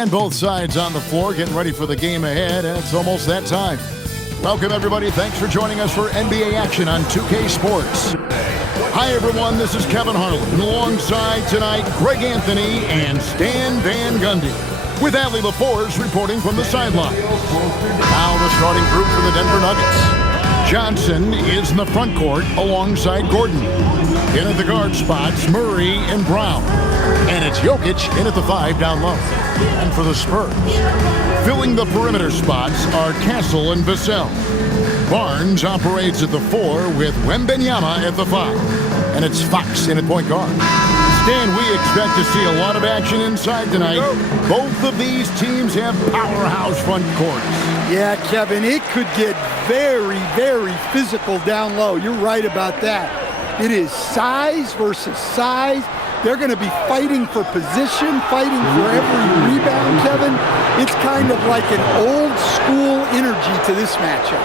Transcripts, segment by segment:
And both sides on the floor getting ready for the game ahead, and it's almost that time. Welcome, everybody. Thanks for joining us for NBA action on 2K Sports. Hi, everyone. This is Kevin Harlan. Alongside tonight, Greg Anthony and Stan Van Gundy, with Allie LaForge reporting from the sideline. Now the starting group for the Denver Nuggets. Johnson is in the front court alongside Gordon. In at the guard spots, Murray and Brown. And it's Jokic in at the 5 down low. And for the Spurs, filling the perimeter spots are Castle and Vassell. Barnes operates at the 4 with Wembanyama at the 5. And it's Fox in at point guard. Stan, we expect to see a lot of action inside tonight. Both of these teams have powerhouse front courts. Yeah, Kevin, it could get very, very physical down low. You're right about that. It is size versus size. They're going to be fighting for position, fighting for every rebound, Kevin. It's kind of like an old school energy to this matchup.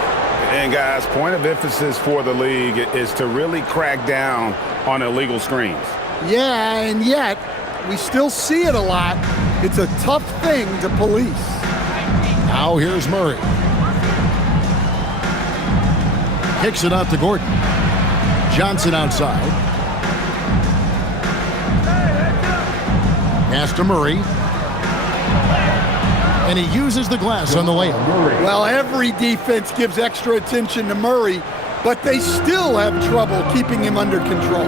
And guys, point of emphasis for the league is to really crack down on illegal screens. Yeah, and yet we still see it a lot. It's a tough thing to police. Now here's Murray. Kicks it out to Gordon. Johnson outside. Pass to Murray. And he uses the glass on the layup. Well, every defense gives extra attention to Murray, but they still have trouble keeping him under control.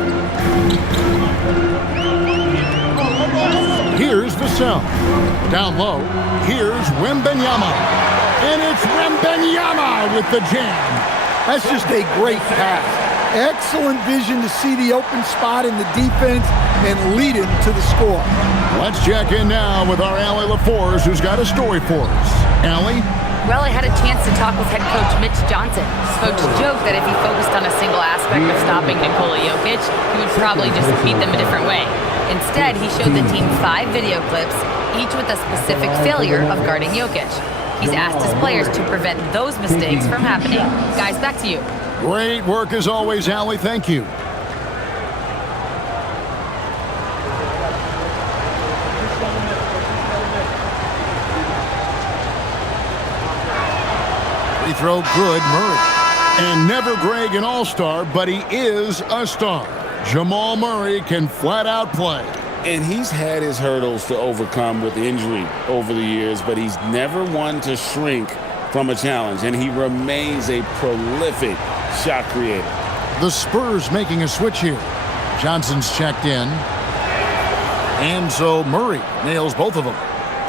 Here's Vassell. Down low, here's Wembanyama. And it's Wembanyama with the jam. That's just a great pass. Excellent vision to see the open spot in the defense and lead him to the score. Let's check in now with our Allie LaForge, who's got a story for us. Allie? Well, I had a chance to talk with head coach Mitch Johnson. Coach joked that if he focused on a single aspect of stopping Nikola Jokic, he would probably just beat them a different way. Instead, he showed the team 5 video clips, each with a specific failure of guarding Jokic. He's asked his players to prevent those mistakes from happening. Guys, back to you. Great work as always, Allie. Thank you. Free throw good, Murray. And never Greg an all-star, but he is a star. Jamal Murray can flat out play. And he's had his hurdles to overcome with injury over the years, but he's never one to shrink from a challenge, and he remains a prolific shot creator. The Spurs making a switch here. Johnson's checked in. And so Murray nails both of them.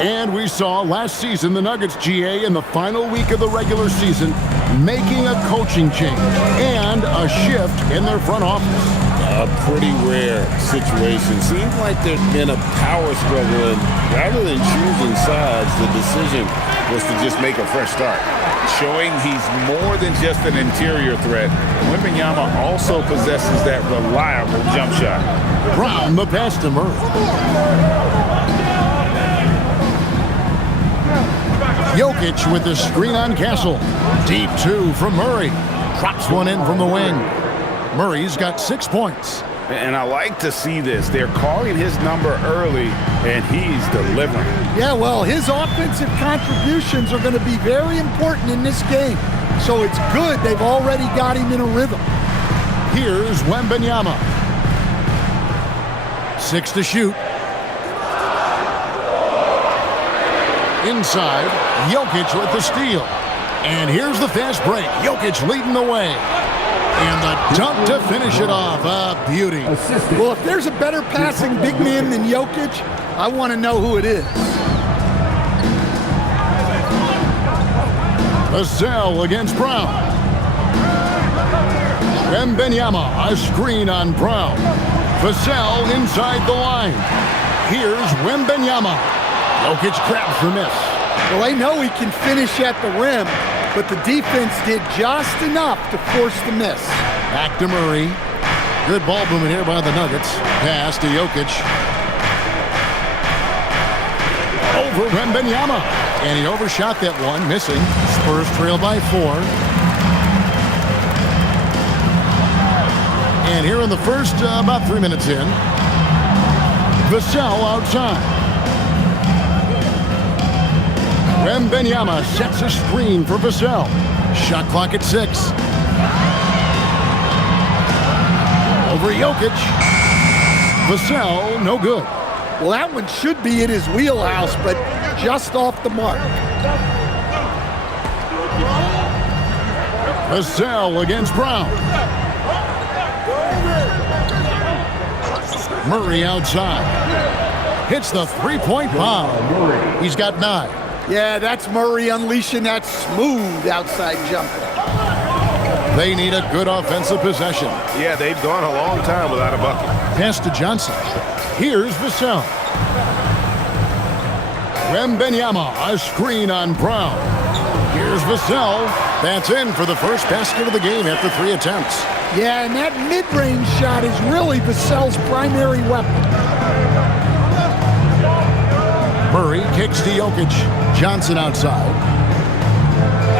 And we saw last season the Nuggets, GA, in the final week of the regular season, making a coaching change and a shift in their front office. A pretty rare situation. Seems like there's been a power struggle, and rather than choosing sides, the decision was to just make a fresh start. Showing he's more than just an interior threat, Wembanyama also possesses that reliable jump shot. Brown the pass to Murray. Jokic with the screen on Castle. Deep 2 from Murray. Drops one in from the wing. Murray's got 6 points. And I like to see this. They're calling his number early, and he's delivering. Yeah, well, his offensive contributions are going to be very important in this game. So it's good they've already got him in a rhythm. Here's Wembanyama. 6 to shoot. Inside, Jokic with the steal. And here's the fast break. Jokic leading the way. And the dunk to finish it off. A beauty. Well, if there's a better passing big man than Jokic, I want to know who it is. Vassell against Brown. Wembanyama, a screen on Brown. Vassell inside the line. Here's Wembanyama. Jokic grabs the miss. Well, I know he can finish at the rim, but the defense did just enough to force the miss. Back to Murray. Good ball movement here by the Nuggets. Pass to Jokic. Over Wembanyama. And he overshot that one, missing. Spurs trail by 4. And here in the first, about 3 minutes in, Vassell outside. Wembanyama sets a screen for Vassell. Shot clock at 6. Over Jokic. Vassell, no good. Well, that one should be in his wheelhouse, but just off the mark. Vassell against Brown. Murray outside. Hits the three-point bomb. He's got 9. Yeah, that's Murray unleashing that smooth outside jumper. They need a good offensive possession. Yeah, they've gone a long time without a bucket. Pass to Johnson. Here's Vassell. Wembanyama, a screen on Brown. Here's Vassell. That's in for the first basket of the game after 3 attempts. Yeah, and that mid-range shot is really Vassell's primary weapon. Murray kicks to Jokic. Johnson outside.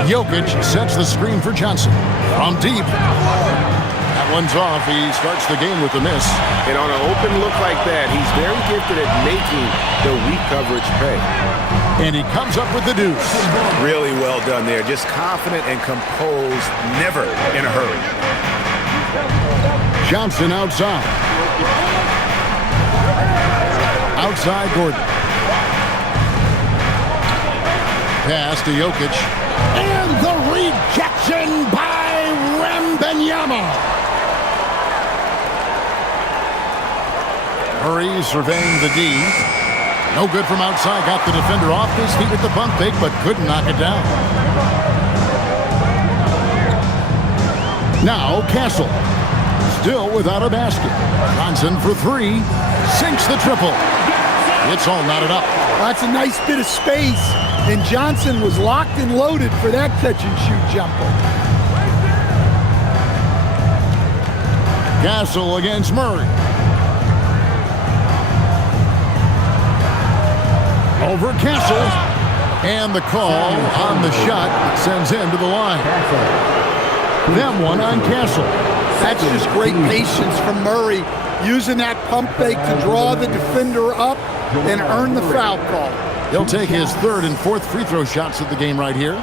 Jokic sets the screen for Johnson. From deep. That one's off. He starts the game with a miss. And on an open look like that, he's very gifted at making the weak coverage pay. And he comes up with the deuce. Really well done there. Just confident and composed, never in a hurry. Johnson outside. Outside Gordon. Pass to Jokic. And the rejection by Wembanyama. Murray surveying the D. No good from outside. Got the defender off his feet with the bump fake, but couldn't knock it down. Now Castle. Still without a basket. Johnson for 3. Sinks the triple. It's all knotted up. That's a nice bit of space. And Johnson was locked and loaded for that catch-and-shoot jumper. Castle against Murray. Over Castle. And the call on the shot sends him to the line. That one on Castle. That's just great patience from Murray, using that pump fake to draw the defender up and earn the foul call. He'll take his 3rd and 4th free throw shots of the game right here.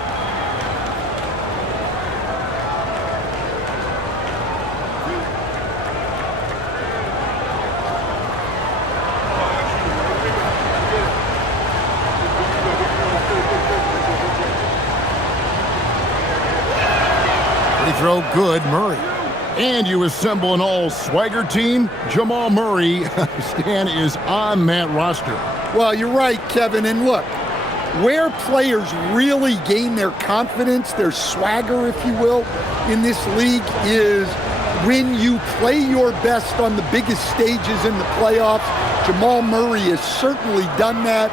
Free throw good, Murray. And you assemble an all-swagger team. Jamal Murray, Stan, is on that roster. Well, you're right, Kevin. And look, where players really gain their confidence, their swagger, if you will, in this league is when you play your best on the biggest stages in the playoffs. Jamal Murray has certainly done that.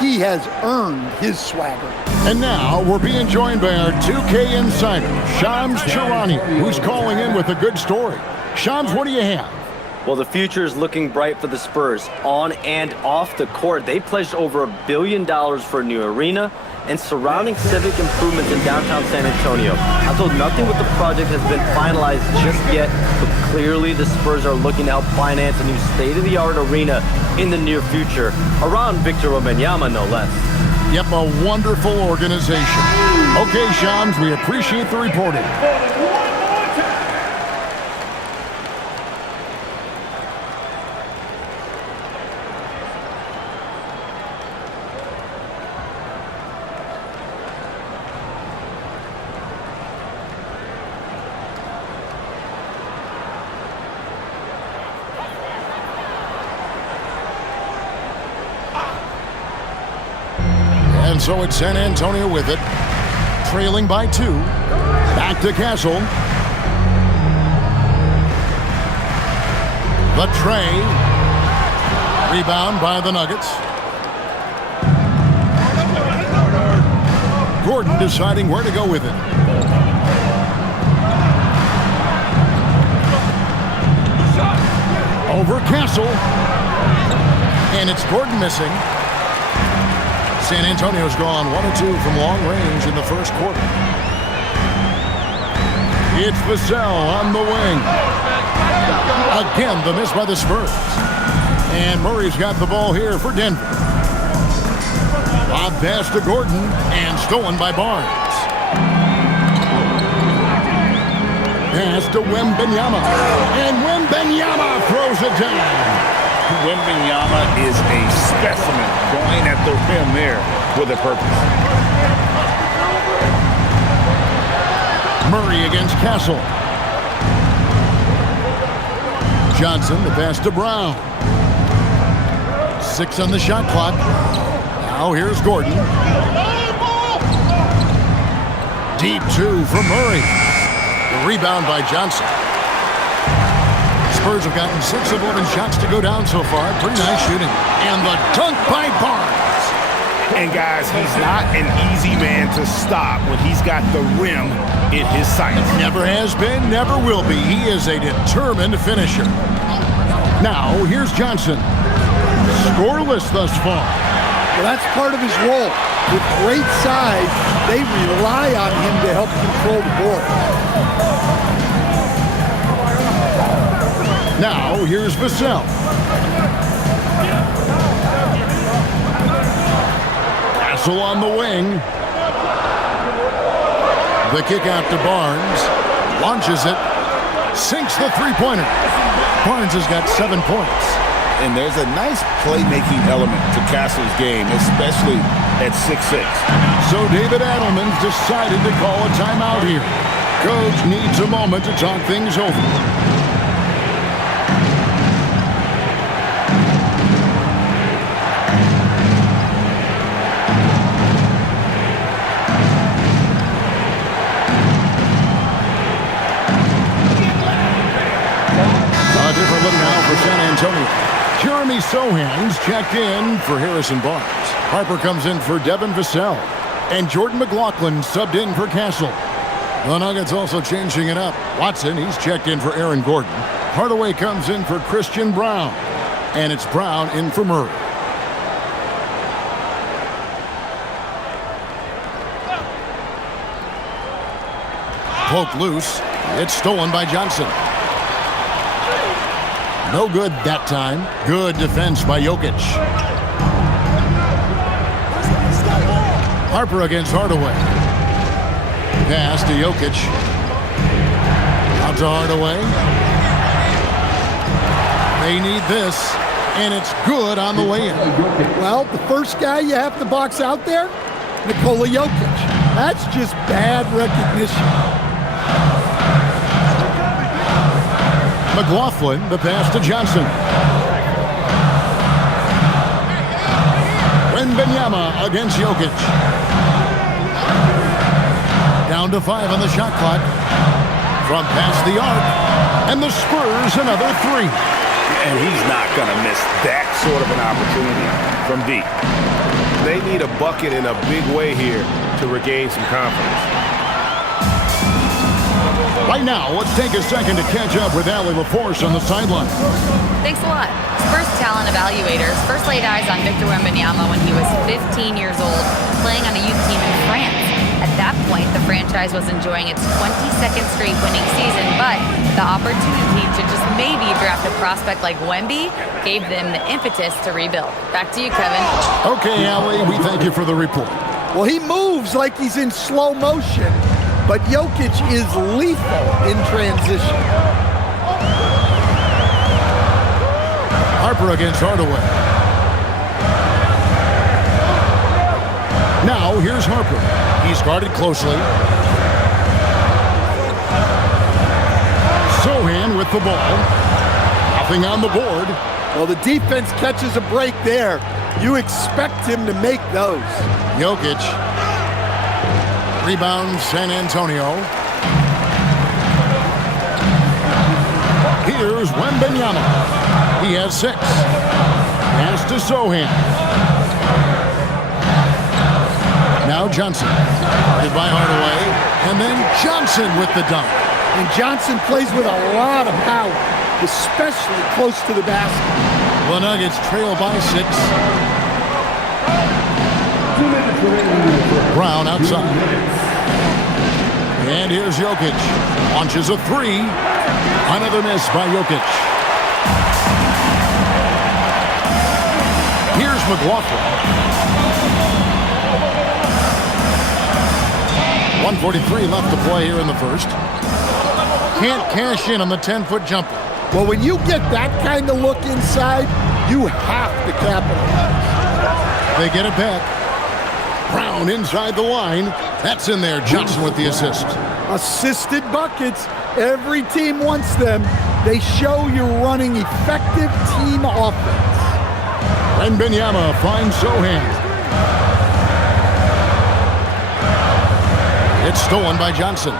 He has earned his swagger. And now we're being joined by our 2K insider, Shams Charania, who's calling in with a good story. Shams, what do you have? Well, the future is looking bright for the Spurs. On and off the court, they pledged over $1 billion for a new arena and surrounding civic improvements in downtown San Antonio. Although nothing with the project has been finalized just yet, but clearly the Spurs are looking to help finance a new state-of-the-art arena in the near future, around Victor Wembanyama, no less. Yep, a wonderful organization. Okay, Shams, we appreciate the reporting. And so it's San Antonio with it, trailing by 2. Back to Castle. The tray. Rebound by the Nuggets. Gordon deciding where to go with it. Over Castle. And it's Gordon missing. San Antonio's gone 1 of 2 from long range in the first quarter. It's Vassell on the wing. Again, the miss by the Spurs. And Murray's got the ball here for Denver. Lob pass to Gordon and stolen by Barnes. Pass to Wembanyama. And Wembanyama throws it down. Wembanyama is a specimen going at the rim there with a purpose. Murray against Castle. Johnson, the pass to Brown. 6 on the shot clock. Now here's Gordon. Deep 2 for Murray. The rebound by Johnson. Spurs have gotten 6 of 11 shots to go down so far. Pretty nice shooting. And the dunk by Barnes. And guys, he's not an easy man to stop when he's got the rim in his sights. Never has been, never will be. He is a determined finisher. Now, here's Johnson. Scoreless thus far. Well, that's part of his role. With great size, they rely on him to help control the ball. Now, here's Vassell. Castle on the wing. The kick out to Barnes. Launches it. Sinks the three-pointer. Barnes has got 7 points. And there's a nice playmaking element to Castle's game, especially at 6'6". So David Adelman's decided to call a timeout here. Coach needs a moment to talk things over. Different look now for San Antonio. Jeremy Sohan's checked in for Harrison Barnes. Harper comes in for Devin Vassell. And Jordan McLaughlin subbed in for Castle. The Nuggets also changing it up. Watson, he's checked in for Aaron Gordon. Hardaway comes in for Christian Brown. And it's Brown in for Murray. Poke loose. It's stolen by Johnson. No good that time. Good defense by Jokic. Harper against Hardaway. Pass to Jokic. Out to Hardaway. They need this, and it's good on the way in. Well, the first guy you have to box out there, Nikola Jokic. That's just bad recognition. McLaughlin, the pass to Johnson. Wembanyama against Jokic. Down to 5 on the shot clock. From past the arc. And the Spurs another 3. And he's not going to miss that sort of an opportunity from deep. They need a bucket in a big way here to regain some confidence. Right now, let's take a second to catch up with Allie LaForce on the sideline. Thanks a lot. Spurs talent evaluators first laid eyes on Victor Wembanyama when he was 15 years old, playing on a youth team in France. At that point, the franchise was enjoying its 22nd straight winning season, but the opportunity to just maybe draft a prospect like Wemby gave them the impetus to rebuild. Back to you, Kevin. Okay, Allie, we thank you for the report. Well, he moves like he's in slow motion. But Jokic is lethal in transition. Harper against Hardaway. Now, here's Harper. He's guarded closely. Sohan with the ball. Nothing on the board. Well, the defense catches a break there. You expect him to make those. Jokic. Rebound, San Antonio. Here's Wembanyama. He has 6. Pass to Sohan. Now Johnson. Guarded by Hardaway. And then Johnson with the dunk. And Johnson plays with a lot of power, especially close to the basket. The Nuggets trail by 6. Brown outside. And here's Jokic. Launches a 3. Another miss by Jokic. Here's McLaughlin. 1:43 left to play here in the first. Can't cash in on the 10-foot jumper. Well, when you get that kind of look inside, you have to capitalize. They get it back. Brown inside the line. That's in there. Johnson with the assist. Assisted buckets. Every team wants them. They show you're running effective team offense. Wembanyama finds Sohan. It's stolen by Johnson.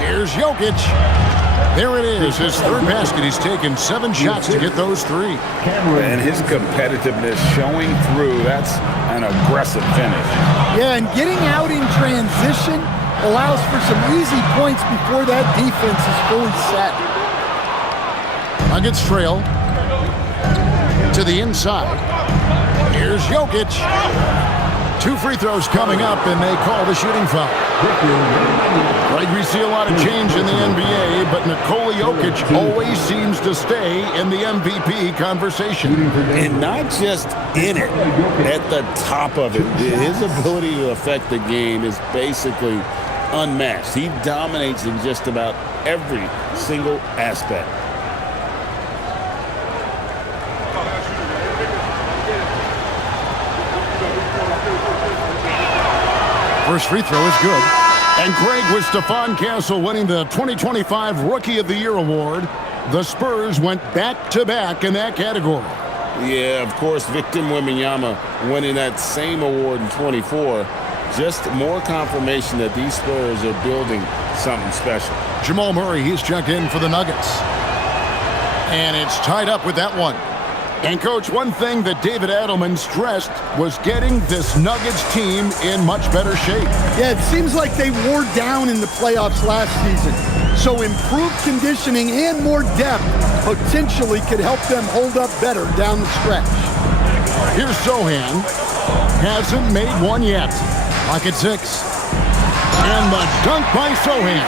Here's Jokic. There it is, his third basket. He's taken 7 shots to get those 3. And his competitiveness showing through. That's an aggressive finish. Yeah, and getting out in transition allows for some easy points before that defense is fully set. Nuggets trail to the inside. Here's Jokic. 2 free throws coming up, and they call the shooting foul. Right, we see a lot of change in the NBA, but Nikola Jokic always seems to stay in the MVP conversation. And not just in it, at the top of it. His ability to affect the game is basically unmatched. He dominates in just about every single aspect. First free throw is good. And Greg, with Stephon Castle winning the 2025 Rookie of the Year award, the Spurs went back-to-back in that category. Yeah, of course, Victor Wembanyama winning that same award in 24. Just more confirmation that these Spurs are building something special. Jamal Murray, he's checked in for the Nuggets. And it's tied up with that one. And, Coach, one thing that David Adelman stressed was getting this Nuggets team in much better shape. Yeah, it seems like they wore down in the playoffs last season. So improved conditioning and more depth potentially could help them hold up better down the stretch. Here's Sohan. Hasn't made one yet. Clock at 6. And the dunk by Sohan.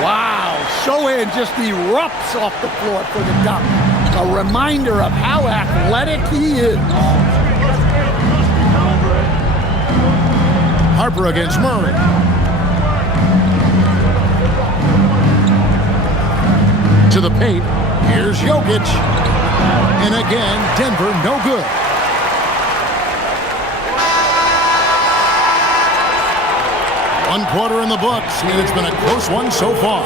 Wow, Sohan just erupts off the floor for the dunk. A reminder of how athletic he is. Harper against Murray. To the paint. Here's Jokic. And again, Denver no good. One quarter in the books, and it's been a close one so far.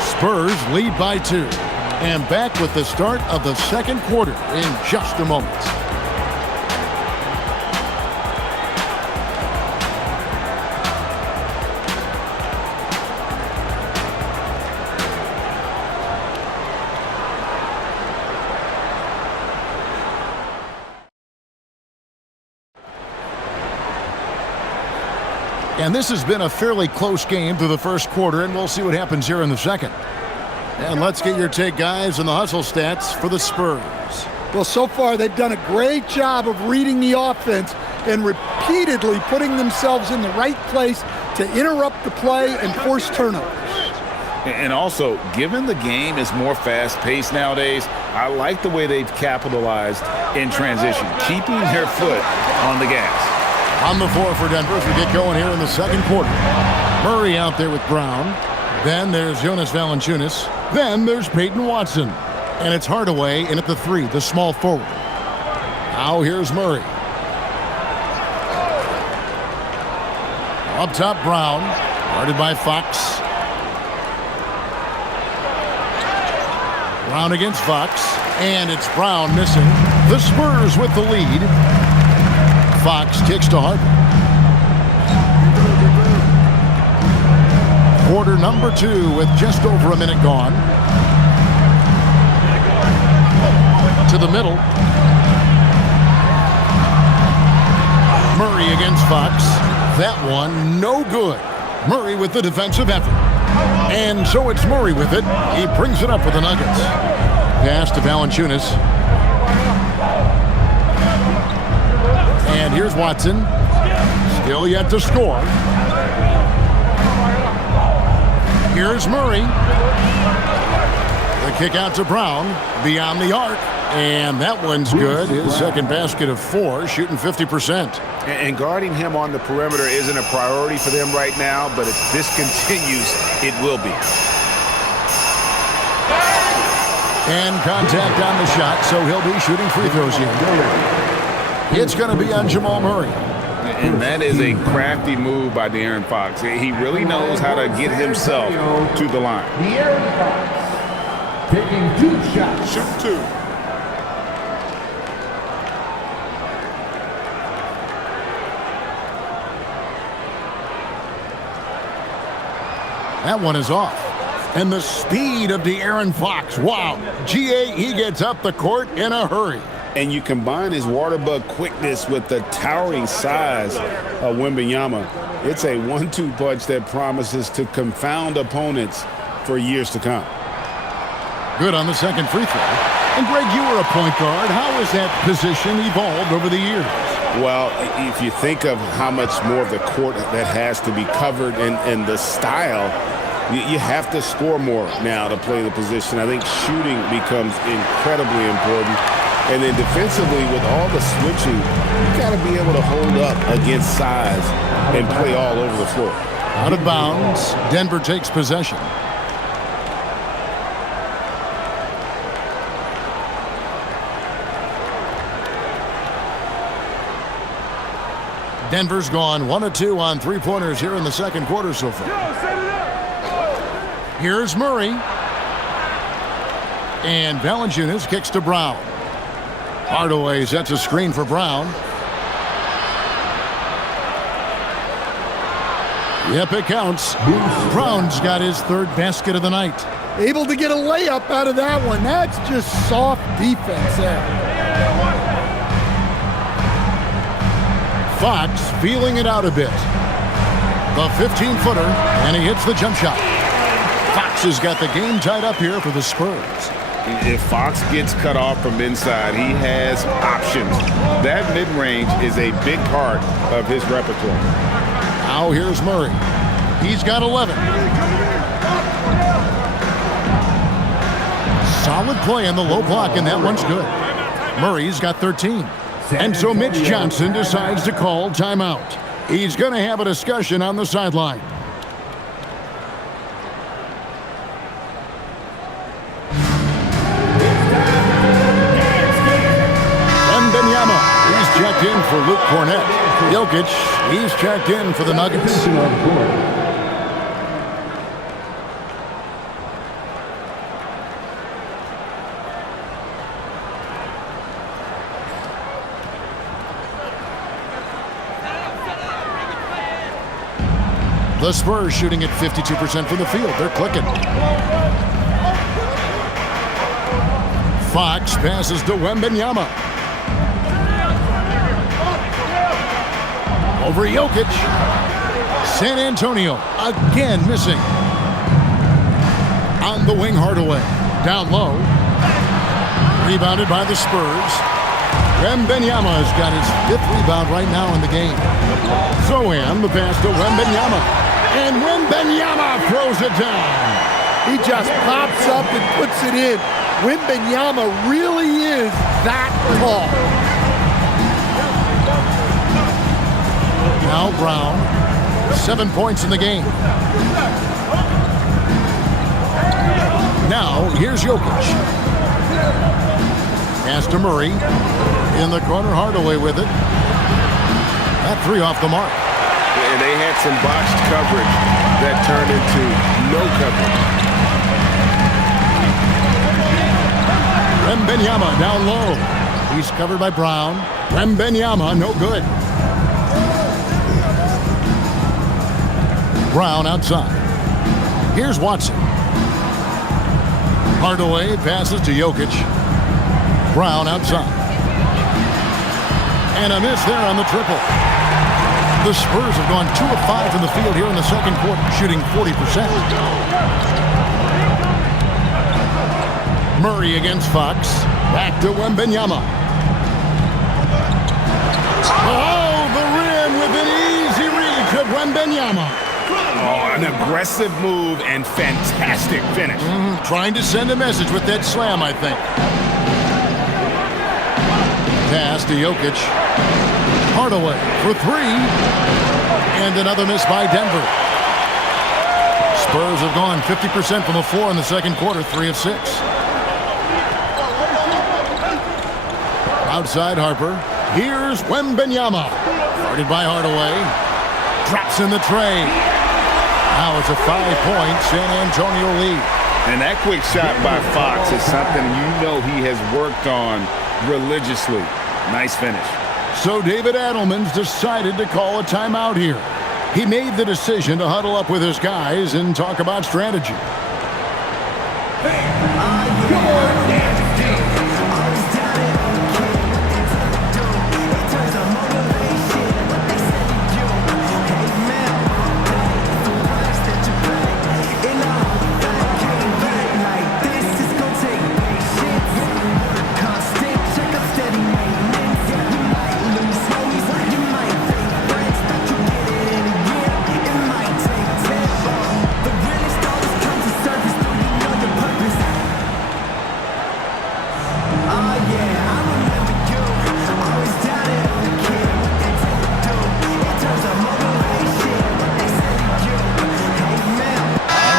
Spurs lead by 2. And back with the start of the second quarter in just a moment. And this has been a fairly close game through the first quarter, and we'll see what happens here in the second. And let's get your take, guys, on the hustle stats for the Spurs. Well, so far they've done a great job of reading the offense and repeatedly putting themselves in the right place to interrupt the play and force turnovers. And also, given the game is more fast-paced nowadays, I like the way they've capitalized in transition, keeping their foot on the gas. On the floor for Denver as we get going here in the second quarter. Murray out there with Brown. Then there's Jonas Valanciunas. Then there's Peyton Watson. And it's Hardaway in at the 3, the small forward. Now here's Murray. Up top, Brown. Guarded by Fox. Brown against Fox. And it's Brown missing. The Spurs with the lead. Fox kicks to Harden. Quarter number 2 with just over a minute gone. To the middle. Murray against Fox. That one no good. Murray with the defensive effort. And so it's Murray with it. He brings it up for the Nuggets. Pass to Valanciunas. And here's Watson. Still yet to score. Here's Murray. The kick out to Brown. Beyond the arc. And that one's good. His second basket of 4, shooting 50%. And guarding him on the perimeter isn't a priority for them right now, but if this continues, it will be. And contact on the shot, so he'll be shooting free throws here. It's going to be on Jamal Murray. And that is a crafty move by De'Aaron Fox. He really knows how to get himself to the line. De'Aaron Fox taking 2 shots. Shoot 2. That one is off. And the speed of De'Aaron Fox. Wow. G.A., he gets up the court in a hurry. And you combine his water bug quickness with the towering size of Wembanyama. It's a 1-2 punch that promises to confound opponents for years to come. Good on the second free throw. And Greg, you were a point guard. How has that position evolved over the years? Well, if you think of how much more of the court that has to be covered and the style, you have to score more now to play the position. I think shooting becomes incredibly important. And then defensively, with all the switching, you got to be able to hold up against size and play all over the floor. Out of bounds, Denver takes possession. Denver's gone 1 of 2 on three-pointers here in the second quarter so far. Here's Murray. And Valanciunas kicks to Brown. Hardaway sets a screen for Brown. Yep, it counts. Brown's got his third basket of the night. Able to get a layup out of that one. That's just soft defense there. Fox feeling it out a bit. The 15-footer, and he hits the jump shot. Fox has got the game tied up here for the Spurs. If Fox gets cut off from inside, he has options. That mid-range is a big part of his repertoire. Now here's Murray. He's got 11. Solid play in the low block, and that one's good. Murray's got 13. And so Mitch Johnson decides to call timeout. He's going to have a discussion on the sideline. He's checked in for Luke Cornett. Jokic, he's checked in for the Nuggets. The Spurs shooting at 52% from the field. They're clicking. Fox passes to Wembanyama. Over Jokic. San Antonio again missing. On the wing, Hardaway. Down low. Rebounded by the Spurs. Wembanyama has got his 5th rebound right now in the game. Zohan, the pass to Wembanyama. And Wembanyama throws it down. He just pops up and puts it in. Wembanyama really is that tall. Now Brown, 7 points in the game. Now here's Jokic. Pass to Murray. In the corner, Hardaway with it. That 3 off the mark. And they had some botched coverage that turned into no coverage. Wembanyama down low. He's covered by Brown. Wembanyama, no good. Brown outside. Here's Watson. Hardaway passes to Jokic. Brown outside. And a miss there on the triple. The Spurs have gone 2 of 5 from the field here in the second quarter, shooting 40%. Murray against Fox. Back to Wembanyama. Oh, the rim with an easy reach of Wembanyama. Oh, an aggressive move and fantastic finish. Trying to send a message with that slam, I think. pass to Jokic. Hardaway for three. And another miss by Denver. Spurs have gone 50% from the floor in the second quarter, 3 of 6. Outside Harper. Here's Wembanyama. Guarded by Hardaway. Drops in the tray. Now it's a 5-point San Antonio lead. And that quick shot by Fox is something you know he has worked on religiously. Nice finish. So David Adelman's decided to call a timeout here. He made the decision to huddle up with his guys and talk about strategy.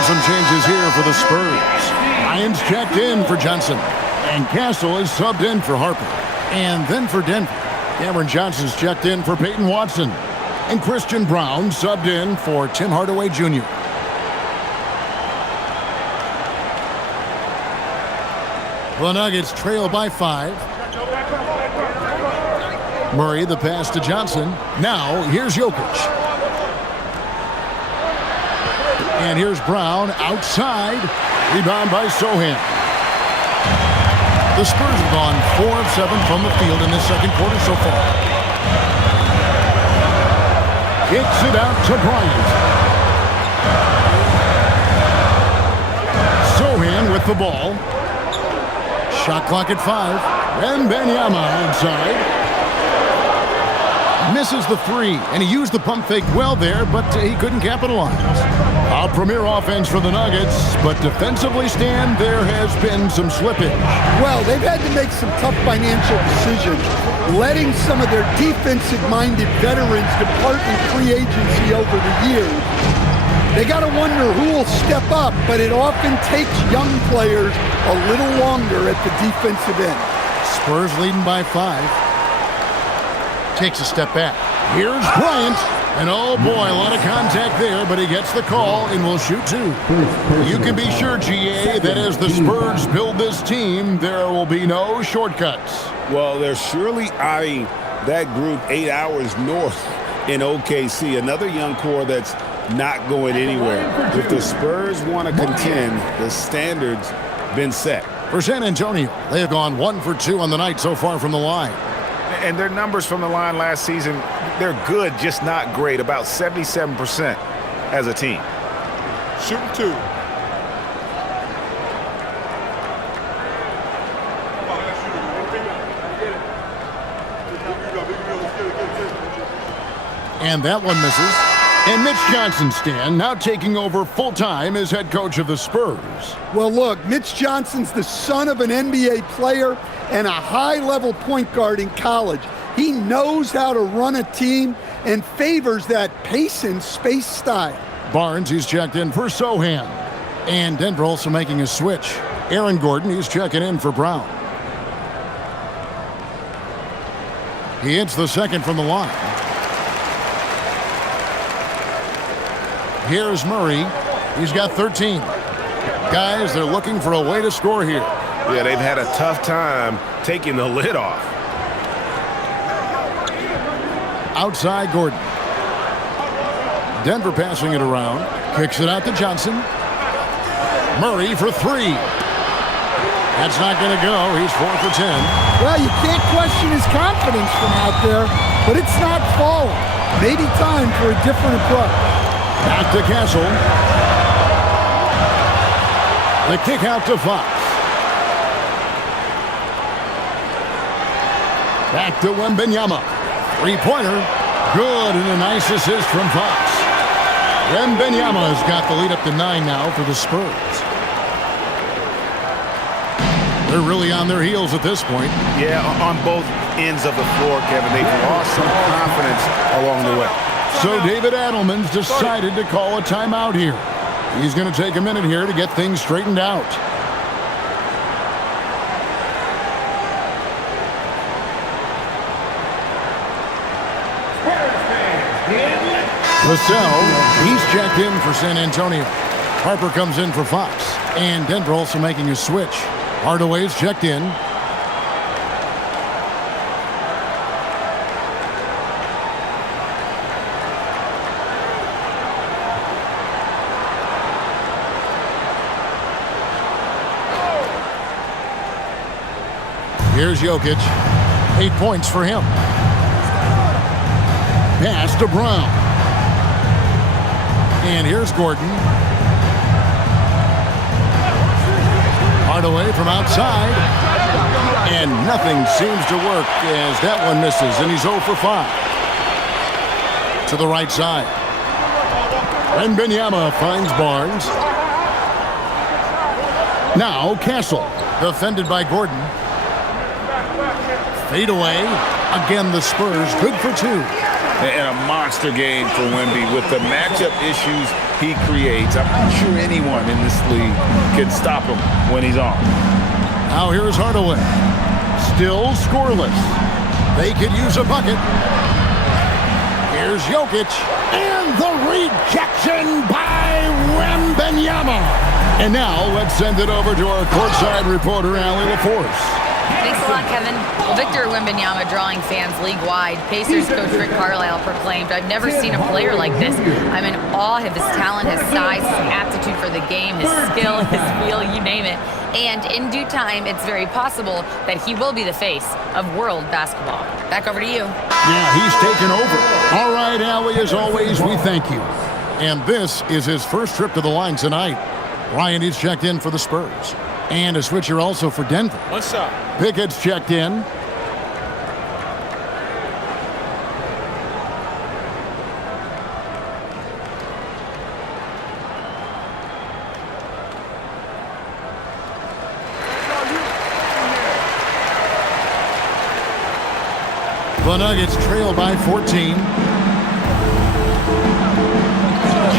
Some changes here for the Spurs. Lyons checked in for Johnson. And Castle is subbed in for Harper. And then for Denver, Cameron Johnson's checked in for Peyton Watson. And Christian Brown subbed in for Tim Hardaway Jr. The Nuggets trail by 5. Murray the pass to Johnson. Now here's Jokic. And here's Brown outside. Rebound by Sohan. The Spurs have gone 4 of 7 from the field in this second quarter so far. Kicks it out to Bryant. Sohan with the ball. Shot clock at 5. Wembanyama outside. Misses the 3, and he used the pump fake well there, but he couldn't capitalize. A premier offense for the Nuggets, but defensively, Stan, there has been some slippage. Well, they've had to make some tough financial decisions, letting some of their defensive-minded veterans depart in free agency over the years. They got to wonder who will step up, but it often takes young players a little longer at the defensive end. Spurs leading by 5. Takes a step back. Here's Bryant. And oh boy, a lot of contact there, but he gets the call and will shoot 2. You can be sure, GA, that as the Spurs build this team, there will be no shortcuts. Well, they're surely eyeing that group 8 hours north in OKC. Another young core that's not going anywhere. If the Spurs want to contend, the standard's been set. For San Antonio, they have gone 1 for 2 on the night so far from the line. And their numbers from the line last season, they're good, just not great. About 77% as a team. Shooting 2. And that one misses. And Mitch Johnson, Stan, now taking over full-time as head coach of the Spurs. Well, look, Mitch Johnson's the son of an NBA player and a high-level point guard in college. He knows how to run a team and favors that pace and space style. Barnes, he's checked in for Sohan. And Denver also making a switch. Aaron Gordon, he's checking in for Brown. He hits the second from the line. Here's Murray. He's got 13. Guys, they're looking for a way to score here. Yeah, they've had a tough time taking the lid off. Outside Gordon. Denver passing it around. Kicks it out to Johnson. Murray for 3. That's not going to go. He's 4 for 10. Well, you can't question his confidence from out there, but it's not falling. Maybe time for a different approach. Back to Castle. The kick out to Fox. Back to Wembanyama. Three-pointer. Good, and a nice assist from Fox. Wembanyama has got the lead up to 9 now for the Spurs. They're really on their heels at this point. Yeah, on both ends of the floor, Kevin. They've lost some confidence along the way. So David Adelman's decided to call a timeout here. He's going to take a minute here to get things straightened out. Vassell, he's checked in for San Antonio. Harper comes in for Fox. And Denver also making a switch. Hardaway's checked in. Here's Jokic. 8 points for him. Pass to Brown. And here's Gordon. Hardaway from outside. And nothing seems to work as that one misses, and he's 0 for 5. To the right side. Wembanyama finds Barnes. Now Castle, defended by Gordon. Fade away. Again, the Spurs good for 2. And a monster game for Wemby with the matchup issues he creates. I'm not sure anyone in this league can stop him when he's on. Now here's Hardaway. Still scoreless. They could use a bucket. Here's Jokic. And the rejection by Wembanyama. And now let's send it over to our courtside reporter, Allie LaForce. Thanks a lot, Kevin. Well, Victor Wembanyama drawing fans league-wide. Pacers coach Rick Carlisle proclaimed, "I've never seen a player like this. I'm in awe of his talent, his size, his aptitude for the game, his skill, his feel, you name it. And in due time, it's very possible that he will be the face of world basketball." Back over to you. Yeah, he's taken over. All right, Allie, as always, we thank you. And this is his first trip to the line tonight. Ryan is checked in for the Spurs. And a switcher also for Denver. What's up? Pickett's checked in. The Nuggets trail by 14.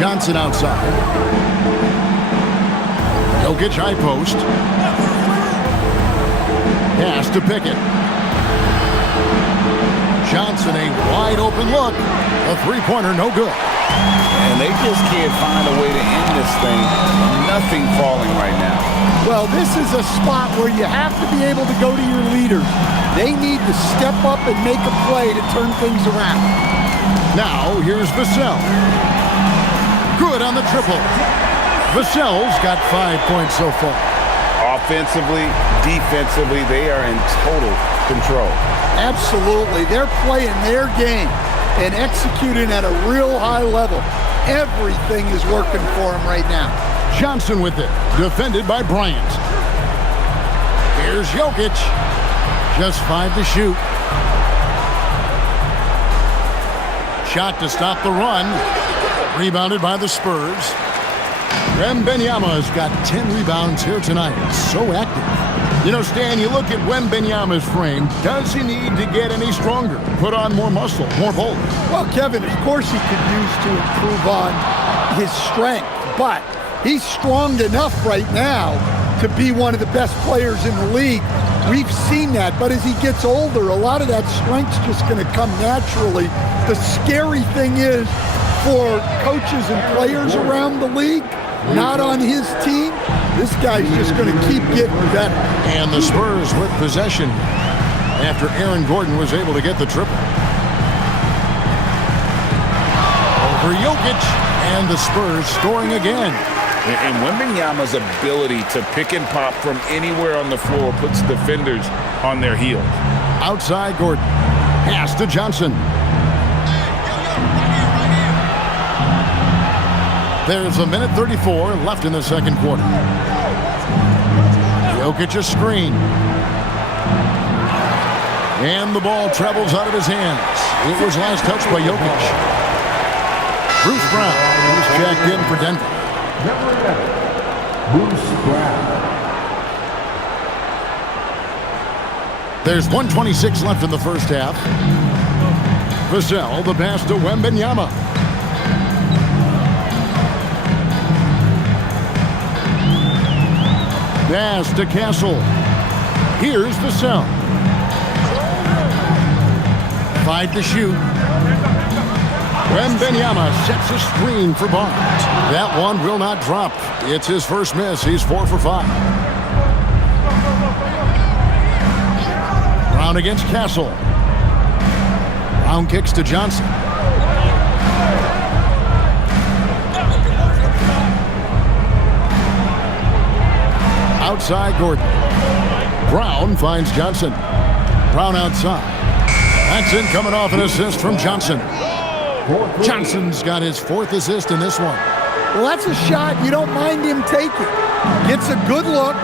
Johnson outside. Jokic high post. Pass to Pickett. Johnson, a wide open look. A three-pointer, no good. And they just can't find a way to end this thing. Nothing falling right now. Well, this is a spot where you have to be able to go to your leaders. They need to step up and make a play to turn things around. Now, here's Vassell. Good on the triple. Vassell's got 5 points so far. Offensively, defensively, they are in total control. Absolutely. They're playing their game and executing at a real high level. Everything is working for them right now. Johnson with it, defended by Bryant. Here's Jokic. Just 5 to shoot. Shot to stop the run. Rebounded by the Spurs. Wembanyama's got 10 rebounds here tonight. So active. You know, Stan, you look at Wembanyama's frame. Does he need to get any stronger? Put on more muscle, more bulk? Well, Kevin, of course he could use to improve on his strength, but he's strong enough right now to be one of the best players in the league. We've seen that, but as he gets older, a lot of that strength's just going to come naturally. The scary thing is for coaches and players around the league, not on his team, this guy's just going to keep getting better. And the Spurs with possession after Aaron Gordon was able to get the triple. Over Jokic, and the Spurs scoring again. And Wembanyama's ability to pick and pop from anywhere on the floor puts defenders on their heels. Outside Gordon. Pass to Johnson. There's a minute 34 left in the second quarter. Jokic a screen. And the ball travels out of his hands. It was last touched by Jokic. Bruce Brown, who's checked in for Denver. Number 11, Bruce Brown. There's 1:26 left in the first half. Vassell, the pass to Wembanyama. Pass to Castle. Here's Vassell. 5 to shoot. Wembanyama sets a screen for Barnes. That one will not drop. It's his first miss. He's 4 for 5. Brown against Castle. Brown kicks to Johnson. Outside Gordon. Brown finds Johnson. Brown outside. That's in, coming off an assist from Johnson. Johnson's got his 4th assist in this one. Well, that's a shot you don't mind him taking. Gets a good look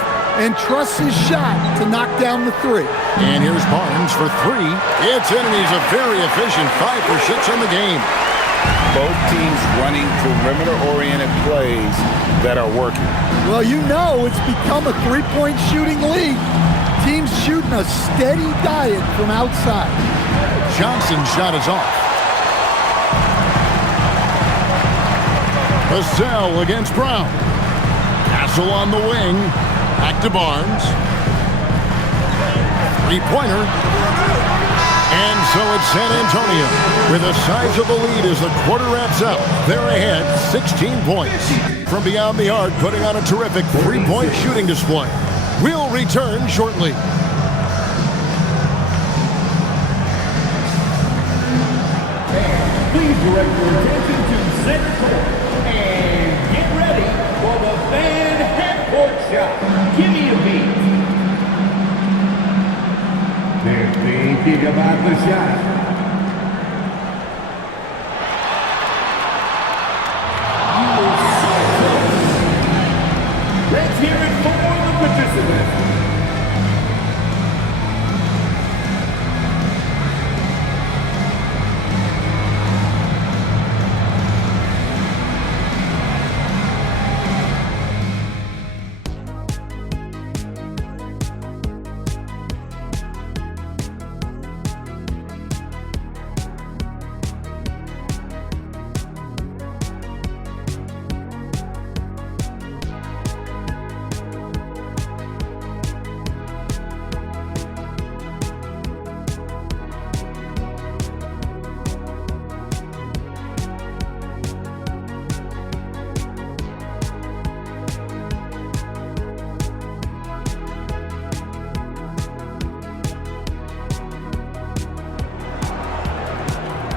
and trusts his shot to knock down the 3. And here's Barnes for 3. It's in, and he's a very efficient 5 for 6 in the game. Both teams running perimeter-oriented plays that are working. Well, you know it's become a 3-point shooting league. Teams shooting a steady diet from outside. Johnson's shot is off. Vassell against Brown. Castle on the wing. Back to Barnes. 3-pointer. And so it's San Antonio with a sizable lead as the quarter wraps up. They're ahead 16 points. From beyond the arc, putting on a terrific 3-point shooting display. We'll return shortly. Please direct your attention to center court and get ready for the fan half-court shot. Give me a beat. They're thinking about the shot. Let's hear it for the participants.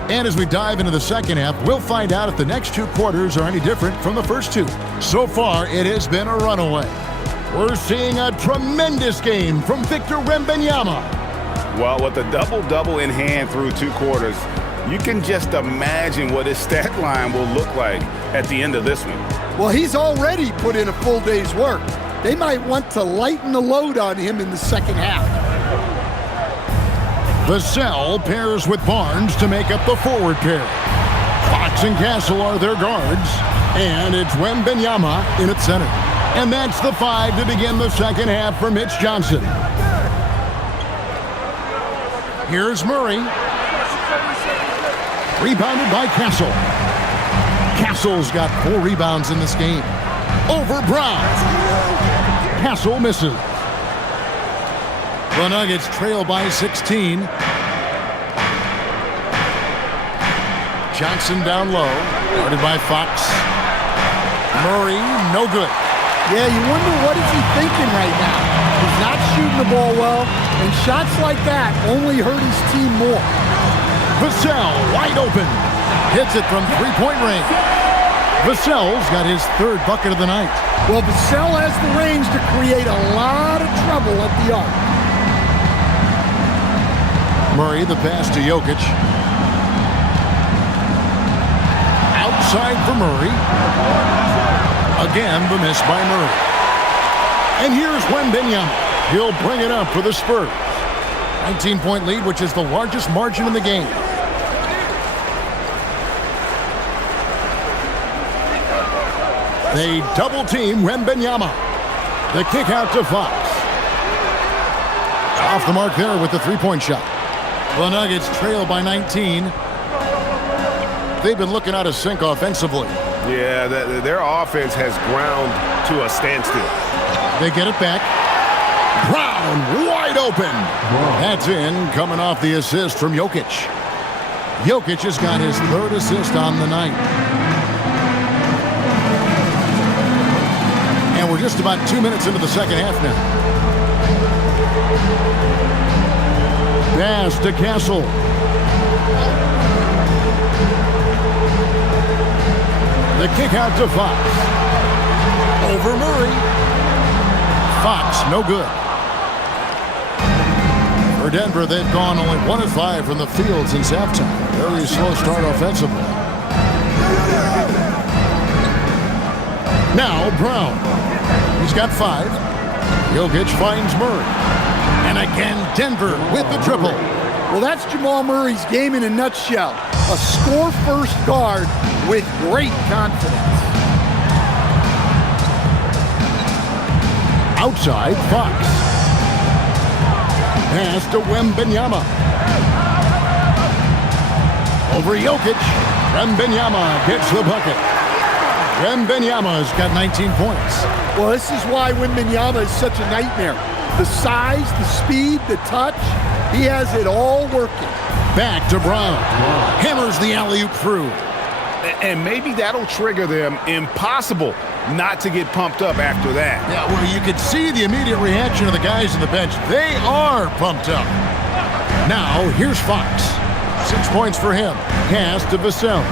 And as we dive into the second half, we'll find out if the next 2 quarters are any different from the first 2. So far, it has been a runaway. We're seeing a tremendous game from Victor Wembanyama. Well, with a double-double in hand through 2 quarters, you can just imagine what his stat line will look like at the end of this one. Well, he's already put in a full day's work. They might want to lighten the load on him in the second half. Vassell pairs with Barnes to make up the forward pair. Fox and Castle are their guards, and it's Wembanyama in at center. And that's the 5 to begin the second half for Mitch Johnson. Here's Murray. Rebounded by Castle. Castle's got 4 rebounds in this game. Over Brown. Castle misses. The Nuggets trail by 16. Johnson down low, guarded by Fox. Murray, no good. Yeah, you wonder what is he thinking right now. He's not shooting the ball well, and shots like that only hurt his team more. Vassell, wide open. Hits it from 3-point range. Vassell's got his 3rd bucket of the night. Well, Vassell has the range to create a lot of trouble at the arc. Murray, the pass to Jokic. Outside for Murray. Again, the miss by Murray. And here's Wembanyama. He'll bring it up for the Spurs. 19-point lead, which is the largest margin in the game. They double-team Wembanyama. The kick out to Fox. Off the mark there with the three-point shot. The Nuggets trail by 19. They've been looking out of sync offensively. Yeah, their offense has ground to a standstill. They get it back. Brown wide open. That's in, coming off the assist from Jokic. Jokic has got his third assist on the night. And we're just about 2 minutes into the second half now. Pass to Castle. The kick out to Fox. Over Murray. Fox, no good. For Denver, they've gone only 1 of 5 from the field since halftime. Very slow start offensively. Now Brown. He's got 5. Jokic finds Murray. And again, Denver with the triple. Well, that's Jamal Murray's game in a nutshell. A score-first guard with great confidence. Outside, Fox. Pass to Wembanyama. Over Jokic. Wembanyama gets the bucket. Wembanyama's got 19 points. Well, this is why Wembanyama is such a nightmare. The size, the speed, the touch, he has it all working. Back to Brown. Hammers the alley-oop through. And maybe that'll trigger them. Impossible not to get pumped up after that. Yeah, well, you could see the immediate reaction of the guys on the bench. They are pumped up. Now, here's Fox. 6 points for him. Pass to Vassell.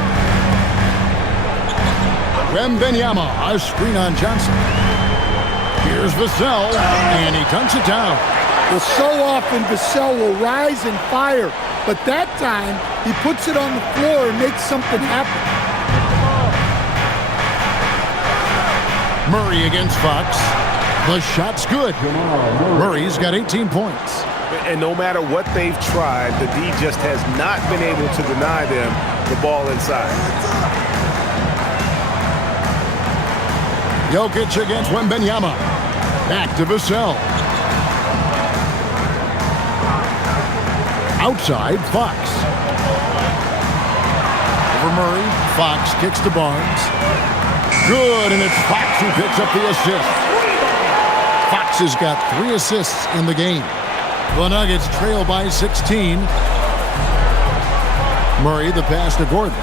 Wembanyama, a screen on Johnson. Here's Vassell, and he dunks it down. Well, so often Vassell will rise and fire, but that time he puts it on the floor and makes something happen. Murray against Fox. The shot's good. Murray's got 18 points. And no matter what they've tried, the D just has not been able to deny them the ball inside. Jokic against Wembanyama. Back to Vassell. Outside, Fox. Over Murray. Fox kicks to Barnes. Good, and it's Fox who picks up the assist. Fox has got 3 assists in the game. The Nuggets trail by 16. Murray, the pass to Gordon.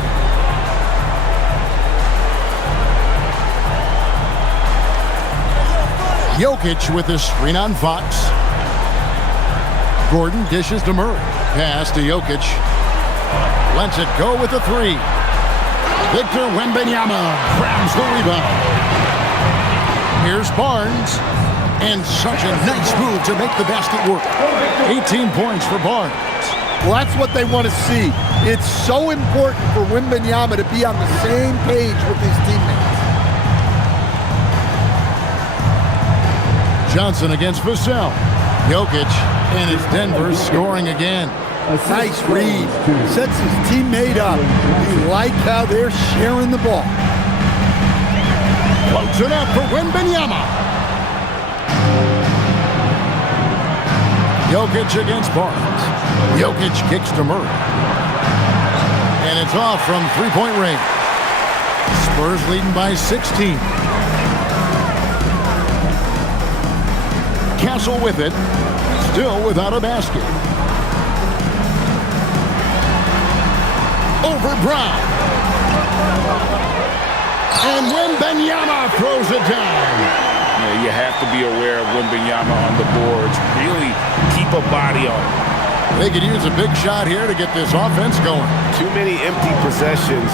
Jokic with his screen on Fox. Gordon dishes to Murray. Pass to Jokic. Lets it go with the 3. Victor Wembanyama grabs the rebound. Here's Barnes. And such a nice move to make the basket work. 18 points for Barnes. Well, that's what they want to see. It's so important for Wembanyama to be on the same page with his teammates. Johnson against Vassell. Jokic, and it's Denver scoring again. Nice read. Sets his teammate up. You like how they're sharing the ball. Floats it up for Wembanyama. Jokic against Barnes. Jokic kicks to Murray. And it's off from three-point range. Spurs leading by 16. Castle with it. Still without a basket. Over Brown. And Wembanyama throws it down. You have to be aware of Wembanyama on the boards. Really keep a body on him. They could use a big shot here to get this offense going. Too many empty possessions.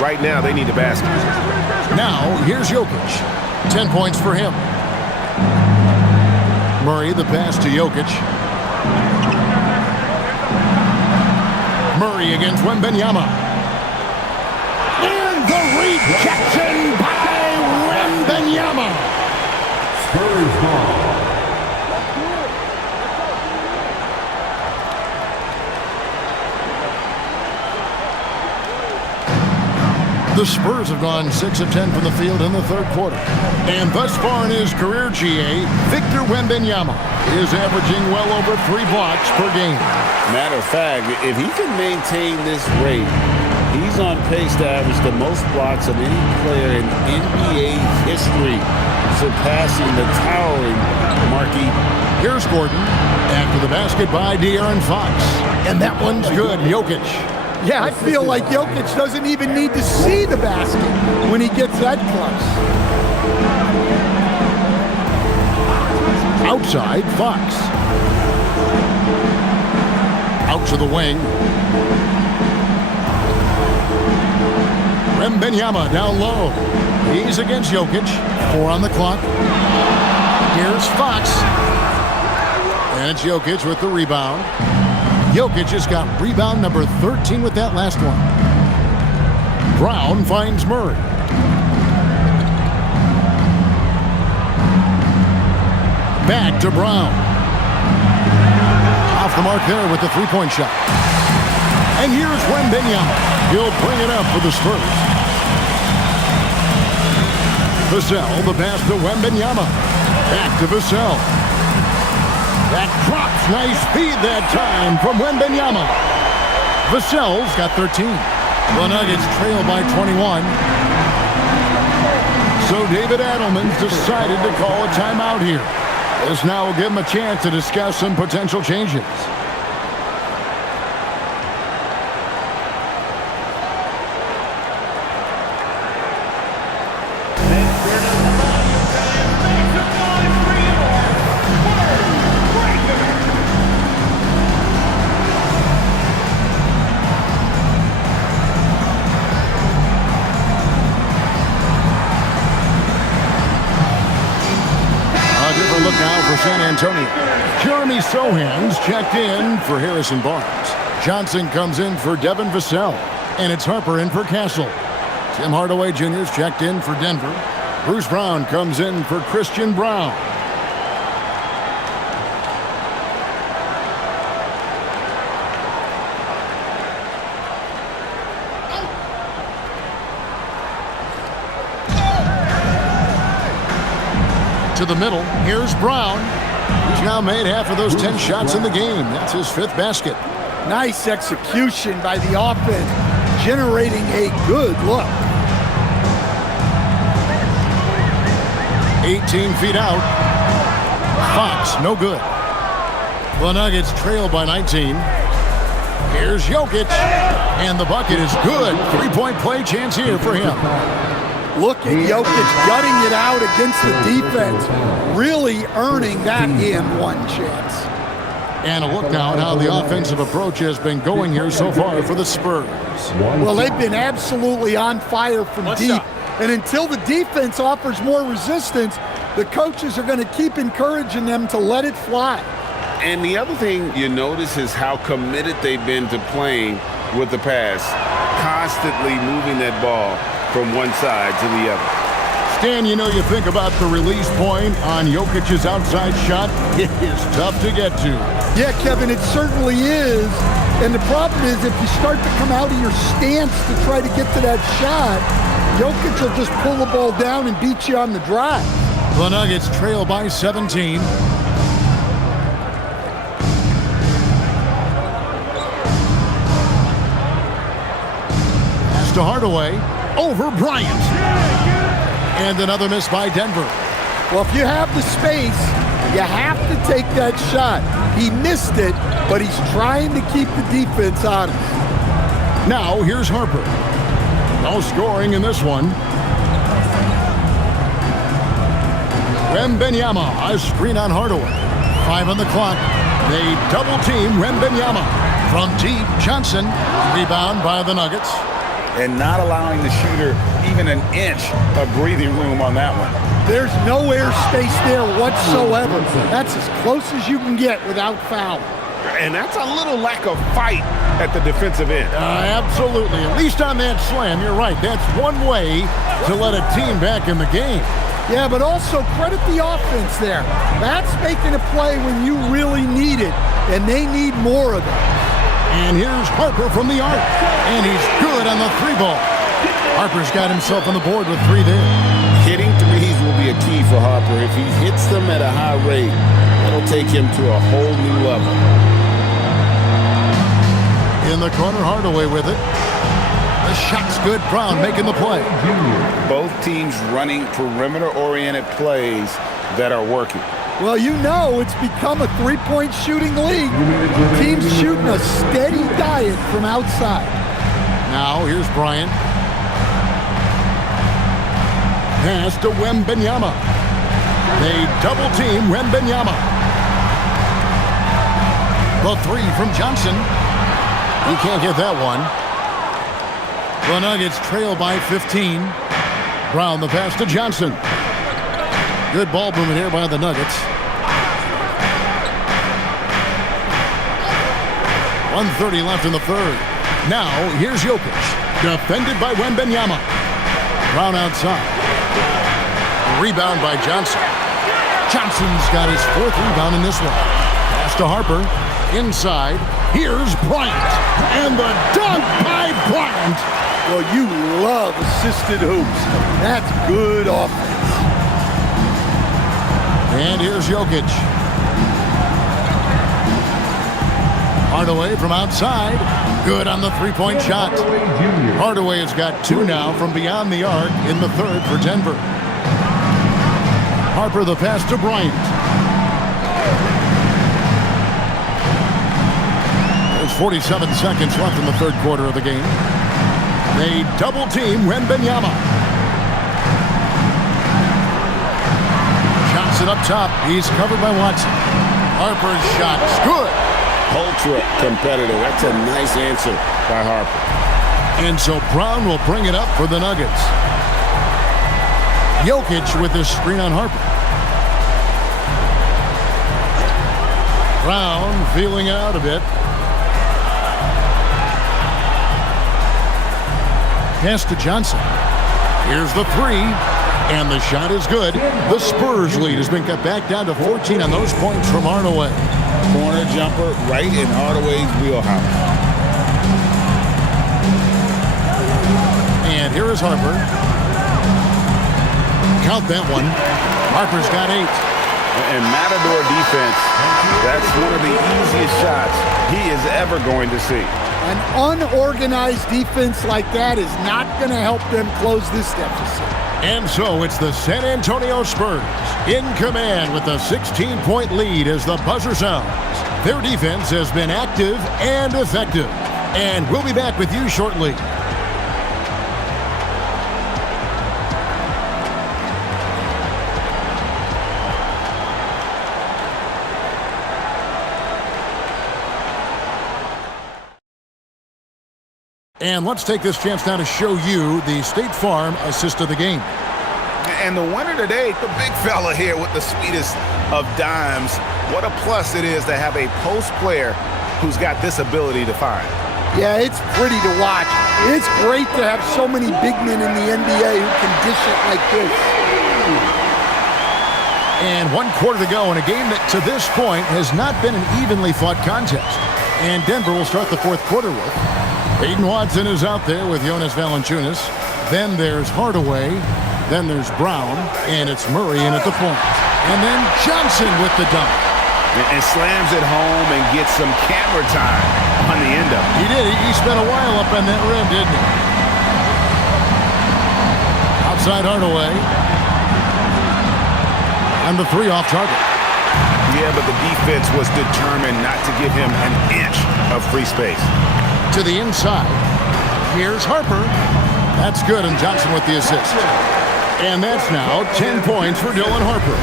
Right now, they need a basket. Now, here's Jokic. 10 points for him. Murray, the pass to Jokic. Murray against Wembanyama. And the rejection by Wembanyama. Spurs ball. The Spurs have gone 6 of 10 from the field in the third quarter. And thus far in his career, GA, Victor Wembanyama is averaging well over 3 blocks per game. Matter of fact, if he can maintain this rate, he's on pace to average the most blocks of any player in NBA history, surpassing the towering Marquis. Here's Gordon after the basket by De'Aaron Fox. And that one's good. Jokic. Yeah, I feel like Jokic doesn't even need to see the basket when he gets that close. Outside, Fox. Out to the wing. Wembanyama down low. He's against Jokic. 4 on the clock. Here's Fox. And it's Jokic with the rebound. Jokic has got rebound number 13 with that last one. Brown finds Murray. Back to Brown. Off the mark there with the three-point shot. And here's Wembanyama. He'll bring it up for the Spurs. Vassell, the pass to Wembanyama. Back to Vassell. That drops. Nice speed that time from Wembanyama. Vassell's got 13. The Nuggets trail by 21. So David Adelman's decided to call a timeout here. This now will give him a chance to discuss some potential changes. San Antonio. Jeremy Sohan's checked in for Harrison Barnes. Johnson comes in for Devin Vassell. And it's Harper in for Castle. Tim Hardaway Jr.'s checked in for Denver. Bruce Brown comes in for Christian Brown. To the middle, here's Brown. He's now made half of those 10 shots in the game. That's his 5th basket. Nice execution by the offense, generating a good look. 18 feet out. Fox, no good. The Nuggets trail by 19. Here's Jokic, and the bucket is good. 3-point play chance here for him. Look at Jokic gutting it out against the defense, really earning that and-one chance. And a look now at how the offensive approach has been going here so far for the Spurs. Well, they've been absolutely on fire from deep. And until the defense offers more resistance, the coaches are going to keep encouraging them to let it fly. And the other thing you notice is how committed they've been to playing with the pass, constantly moving that ball from one side to the other. Stan, you know, you think about the release point on Jokic's outside shot. It is tough to get to. Yeah, Kevin, it certainly is. And the problem is if you start to come out of your stance to try to get to that shot, Jokic will just pull the ball down and beat you on the drive. The Nuggets trail by 17. Pass to Hardaway. Over Bryant. And another miss by Denver. Well, if you have the space, you have to take that shot. He missed it, but he's trying to keep the defense on him. Now, here's Harper. No scoring in this one. Wembanyama, a screen on Hardaway. 5 on the clock. They double team Wembanyama. From deep, Johnson. Rebound by the Nuggets. And not allowing the shooter even an inch of breathing room on that one. There's no airspace there whatsoever. That's as close as you can get without foul. And that's a little lack of fight at the defensive end. Absolutely. At least on that slam, you're right. That's one way to let a team back in the game. Yeah, but also credit the offense there. That's making a play when you really need it, and they need more of it. And here's Harper from the arc. And he's good on the 3 ball. Harper's got himself on the board with 3 there. Hitting threes will be a key for Harper. If he hits them at a high rate, that'll take him to a whole new level. In the corner, Hardaway with it. The shot's good. Brown making the play. Both teams running perimeter-oriented plays that are working. Well, you know it's become a three-point shooting league. Teams shooting a steady diet from outside. Now, here's Bryant. Pass to Wembanyama. They double-team Wembanyama. The 3 from Johnson. He can't get that one. The Nuggets trail by 15. Brown the pass to Johnson. Good ball movement here by the Nuggets. 1:30 left in the third. Now, here's Jokic. Defended by Wembanyama. Brown outside. Rebound by Johnson. Johnson's got his 4th rebound in this one. Pass to Harper. Inside. Here's Bryant. And the dunk by Bryant. Well, you love assisted hoops. That's good offense. And here's Jokic. Hardaway from outside. Good on the 3-point shot. Hardaway has got 2 now from beyond the arc in the third for Denver. Harper the pass to Bryant. There's 47 seconds left in the third quarter of the game. They double-team Wembanyama. Johnson up top. He's covered by Watson. Harper's shot's good. Ultra competitive. That's a nice answer by Harper. And so Brown will bring it up for the Nuggets. Jokic with the screen on Harper. Brown feeling it out a bit. Pass to Johnson. Here's the 3. And the shot is good. The Spurs lead has been cut back down to 14 on those points from Hardaway. Corner jumper right in Hardaway's wheelhouse. And here is Harper. Count that one. Harper's got 8. And Matador defense, that's one of the easiest shots he is ever going to see. An unorganized defense like that is not going to help them close this deficit. And so it's the San Antonio Spurs in command with a 16-point lead as the buzzer sounds. Their defense has been active and effective. And we'll be back with you shortly. And let's take this chance now to show you the State Farm assist of the game. And the winner today, the big fella here with the sweetest of dimes. What a plus it is to have a post player who's got this ability to find. Yeah, it's pretty to watch. It's great to have so many big men in the NBA who can dish it like this. And 1 quarter to go in a game that to this point has not been an evenly fought contest. And Denver will start the 4th quarter with Peyton Watson is out there with Jonas Valanciunas. Then there's Hardaway. Then there's Brown. And it's Murray in at the point. And then Johnson with the dunk. And slams it home and gets some camera time on the end of it. He did. He spent a while up on that rim, didn't he? Outside Hardaway. And the 3 off target. Yeah, but the defense was determined not to give him an inch of free space. To the inside. Here's Harper. That's good, and Johnson with the assist. And that's now 10 points for Dylan Harper.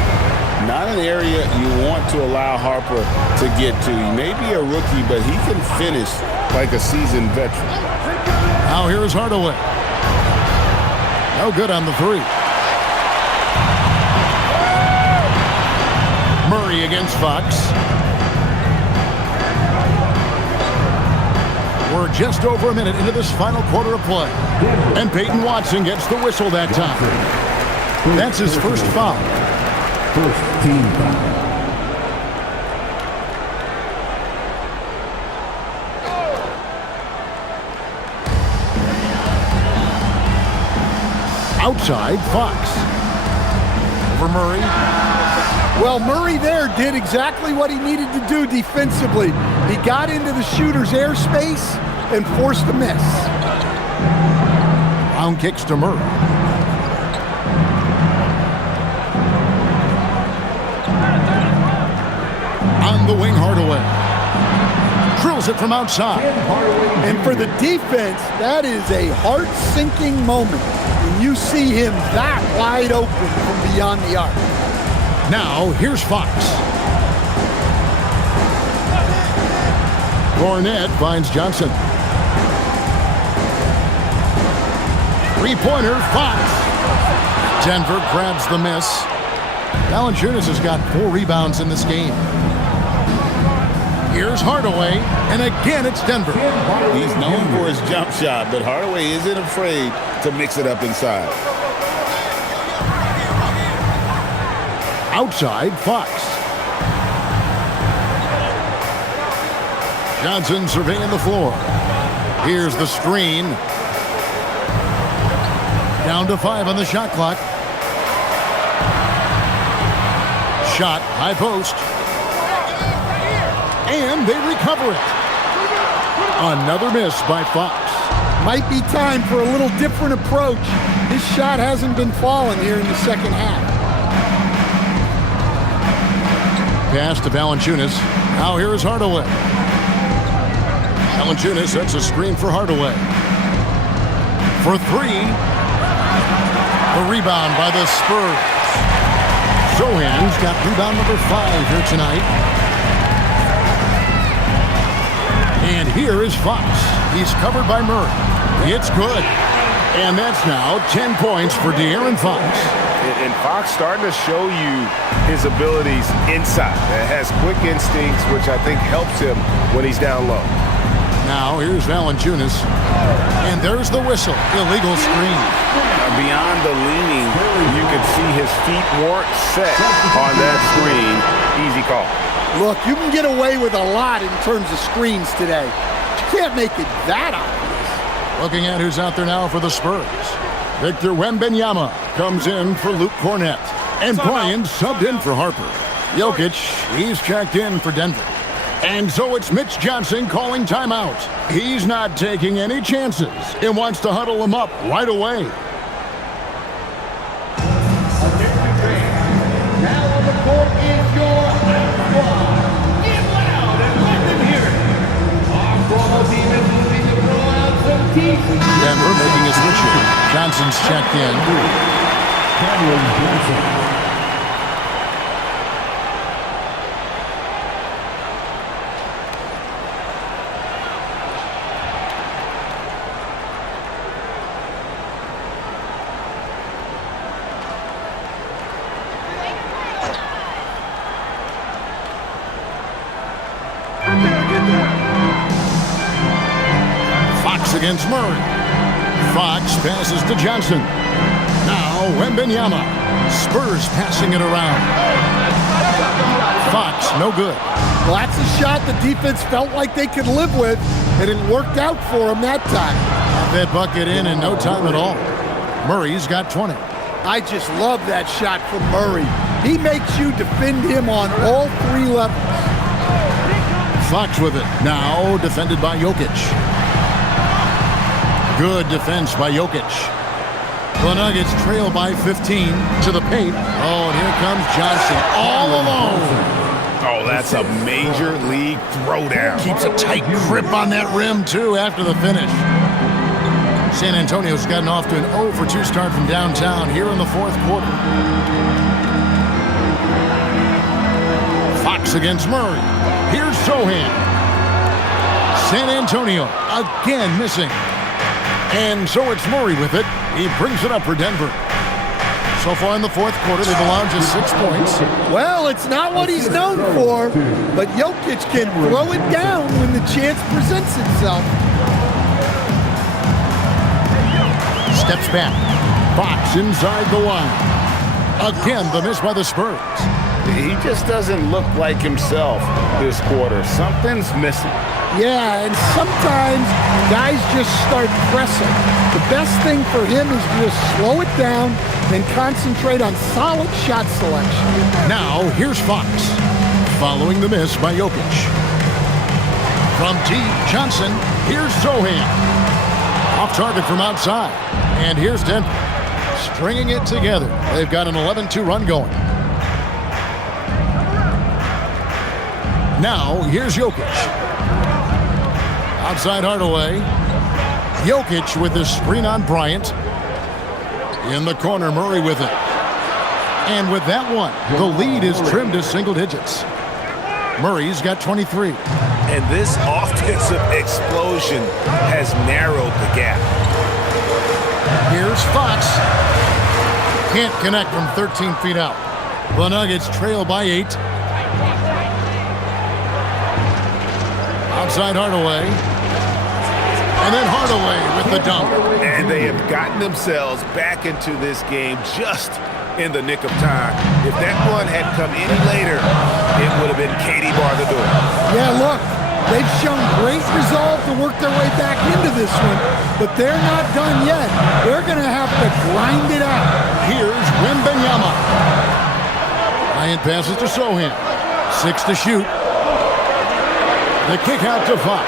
Not an area you want to allow Harper to get to. He may be a rookie, but he can finish like a seasoned veteran. Now here's Hardaway. No good on the 3. Murray against Fox. We're just over a minute into this final quarter of play. And Peyton Watson gets the whistle that time. That's his first foul. First team foul. Outside, Fox. Over Murray. Well, Murray there did exactly what he needed to do defensively. He got into the shooter's airspace and forced a miss. Brown kicks to Murray. On the wing, Hardaway. Drills it from outside. And for the defense, that is a heart-sinking moment when you see him that wide open from beyond the arc. Now, here's Fox. Hornet finds Johnson. Three-pointer, Fox. Denver grabs the miss. Valanciunas has got 4 rebounds in this game. Here's Hardaway, and again it's Denver. He's known for his jump shot, but Hardaway isn't afraid to mix it up inside. Outside, Fox. Johnson surveying the floor. Here's the screen. Down to 5 on the shot clock. Shot, high post. And they recover it. Another miss by Fox. Might be time for a little different approach. His shot hasn't been falling here in the second half. Pass to Valanciunas. Now here is Hardaway. Valanciunas sets a screen for Hardaway. For 3. The rebound by the Spurs. Sohan's got rebound number 5 here tonight. And here is Fox. He's covered by Murray. It's good. And that's now 10 points for De'Aaron Fox. And Fox starting to show you his abilities inside. It has quick instincts, which I think helps him when he's down low. Now here's Valanciunas. And there's the whistle. Illegal screen. Beyond the leaning, you can see his feet weren't set on that screen. Easy call. Look, you can get away with a lot in terms of screens today. You can't make it that obvious. Looking at who's out there now for the Spurs. Victor Wembanyama comes in for Luke Cornett. And Bryant subbed in for Harper. Jokic, he's checked in for Denver. And so it's Mitch Johnson calling timeout. He's not taking any chances and wants to huddle him up right away. Now on the court is your squad. Get loud and let them hear it. Our promo team is looking to throw out some teeth. Denver making a switch here. Johnson's checked in. Cameron Johnson. Fox against Murray. Fox passes to Johnson. Now Wembanyama. Spurs passing it around. Fox, no good. Well, that's a shot the defense felt like they could live with, and it worked out for them that time. That bucket in no time at all. Murray's got 20. I just love that shot from Murray. He makes you defend him on all 3 levels. Fox with it. Now defended by Jokic. Good defense by Jokic. The Nuggets trail by 15 to the paint. Oh, and here comes Johnson all alone. Oh, that's a major league throwdown. Keeps a tight grip on that rim, too, after the finish. San Antonio's gotten off to an 0-for-2 start from downtown here in the 4th quarter. Fox against Murray. Here's Sohan. San Antonio again missing. And so it's Murray with it. He brings it up for Denver. So far in the 4th quarter, they've allowed just 6 points. Well, it's not what he's known for, but Jokic can throw it down when the chance presents itself. Steps back. Fox inside the line. Again, the miss by the Spurs. He just doesn't look like himself this quarter. Something's missing. Yeah, and sometimes guys just start pressing. The best thing for him is to just slow it down and concentrate on solid shot selection. Now, here's Fox, following the miss by Jokic. From deep, Johnson, here's Zohan. Off target from outside. And here's Denver, stringing it together. They've got an 11-2 run going. Now, here's Jokic. Outside Hardaway. Jokic with the screen on Bryant. In the corner, Murray with it. And with that one, the lead is trimmed to single digits. Murray's got 23. And this offensive explosion has narrowed the gap. Here's Fox. Can't connect from 13 feet out. The Nuggets trail by 8. Outside Hardaway. And then Hardaway with the dunk. And they have gotten themselves back into this game just in the nick of time. If that one had come any later, it would have been Katie bar the door. Yeah, look, they've shown great resolve to work their way back into this one, but they're not done yet. They're going to have to grind it out. Here's Wembanyama. Bryant passes to Sohan. 6 to shoot. The kick out to Fox.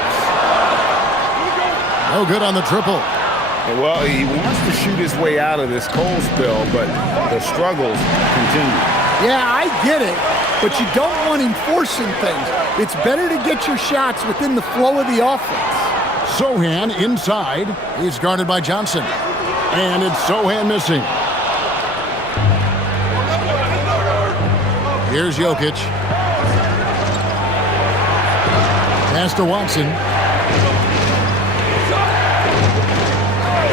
No good on the triple. Well, he wants to shoot his way out of this cold spell, but the struggles continue. Yeah, I get it, but you don't want him forcing things. It's better to get your shots within the flow of the offense. Sohan inside. He's guarded by Johnson. And it's Sohan missing. Here's Jokic. Pass to Watson.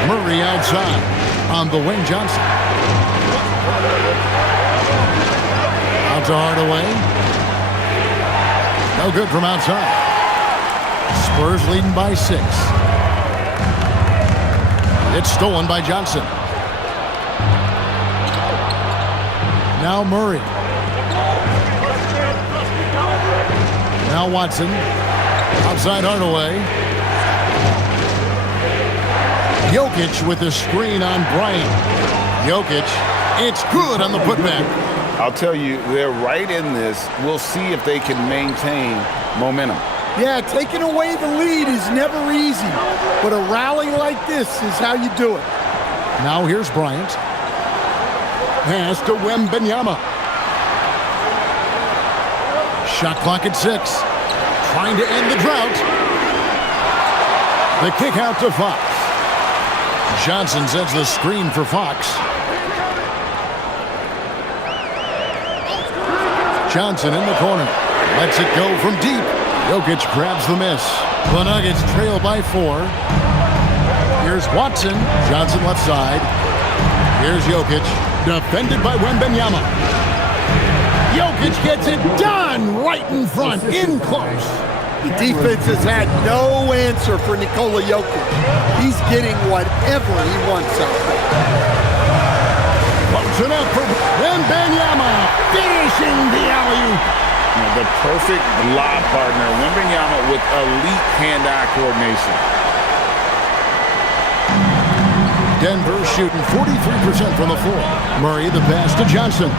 Murray outside on the wing. Johnson. Out to Hardaway. No good from outside. Spurs leading by 6. It's stolen by Johnson. Now Murray. Now Watson. Outside Hardaway. Jokic with the screen on Bryant. Jokic, it's good on the putback. I'll tell you, they're right in this. We'll see if they can maintain momentum. Yeah, taking away the lead is never easy, but a rally like this is how you do it. Now here's Bryant. Pass to Wembanyama. Shot clock at 6. Trying to end the drought. The kick out to Fox. Johnson sets the screen for Fox. Johnson in the corner. Lets it go from deep. Jokic grabs the miss. The Nuggets trail by 4. Here's Watson. Johnson left side. Here's Jokic. Defended by Wembanyama. Jokic gets it done right in front. In close. The defense has had no answer for Nikola Jokic. He's getting whatever he wants out there. Close enough for Wembanyama. Finishing the alley-oop. The perfect lob partner. Wembanyama with elite hand-eye coordination. Denver shooting 43% from the floor. Murray the pass to Johnson.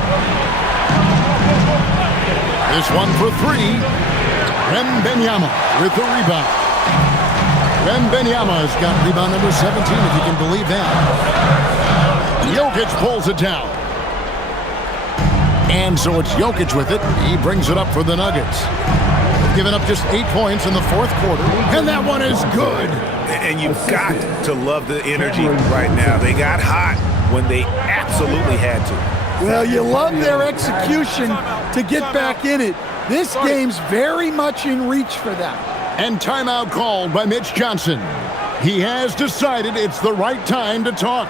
This one for 3. Wembanyama with the rebound. Wembanyama's got rebound number 17, if you can believe that. Jokic pulls it down. And so it's Jokic with it. He brings it up for the Nuggets. They've given up just 8 points in the 4th quarter, and that one is good. And you've got to love the energy right now. They got hot when they absolutely had to. Well, you love their execution to get back in it. This game's very much in reach for them. And timeout called by Mitch Johnson. He has decided it's the right time to talk.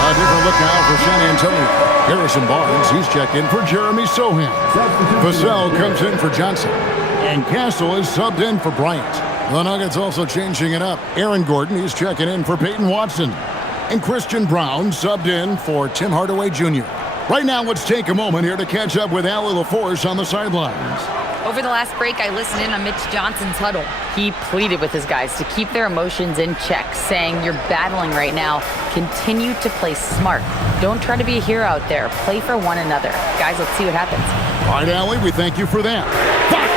A different look now for San Antonio. Harrison Barnes, he's checked in for Jeremy Sohan. Vassell comes in for Johnson. And Castle is subbed in for Bryant. The Nuggets also changing it up. Aaron Gordon, he's checking in for Peyton Watson. And Christian Brown subbed in for Tim Hardaway Jr. Right now, let's take a moment here to catch up with Allie LaForce on the sidelines. Over the last break, I listened in on Mitch Johnson's huddle. He pleaded with his guys to keep their emotions in check, saying, "You're battling right now. Continue to play smart. Don't try to be a hero out there. Play for one another." Guys, let's see what happens. All right, Allie, we thank you for that. Fox!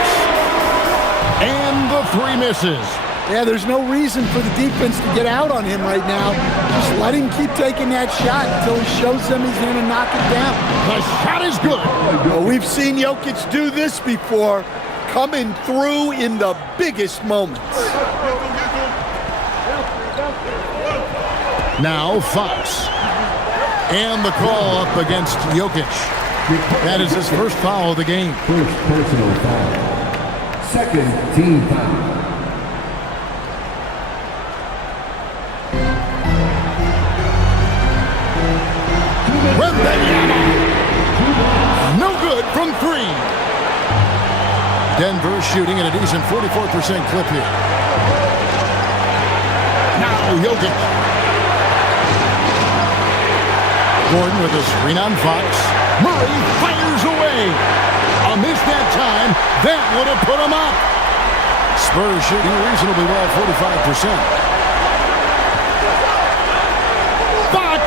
And the three misses. Yeah, there's no reason for the defense to get out on him right now. Just let him keep taking that shot until he shows them he's going to knock it down. The shot is good. Well, we've seen Jokic do this before, coming through in the biggest moments. Now Fox. And the call up against Jokic. That is his first foul of the game. First personal foul. Second team foul. No good from three. Denver shooting at a decent 44% clip here. Now Jokic. Gordon with a screen on Fox. Murray fires away. A miss that time. That would have put him up. Spurs shooting reasonably well, 45%. Fox.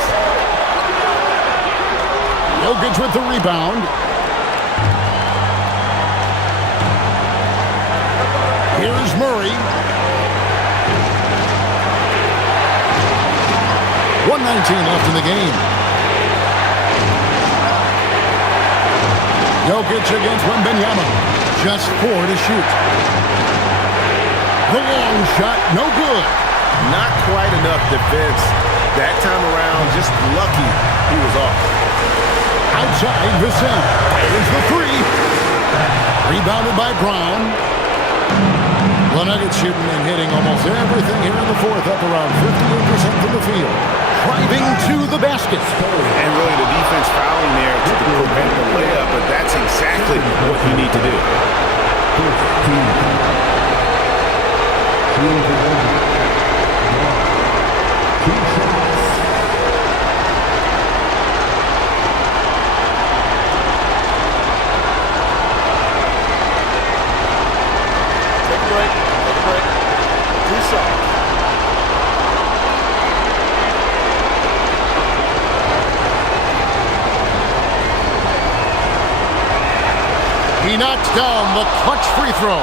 Jokic with the rebound. Here's Murray. 1:19 left in the game. Jokic against Wembanyama. Just 4 to shoot. The long shot, no good. Not quite enough defense that time around. Just lucky he was off. Outside, Vicente. There's the three. Rebounded by Brown. The Nuggets shooting and hitting almost everything here in the fourth, up around 58% from the field. Driving to the basket. And really the defense fouling there to prevent the layup, but that's exactly what you need to do. He knocks down the clutch free throw.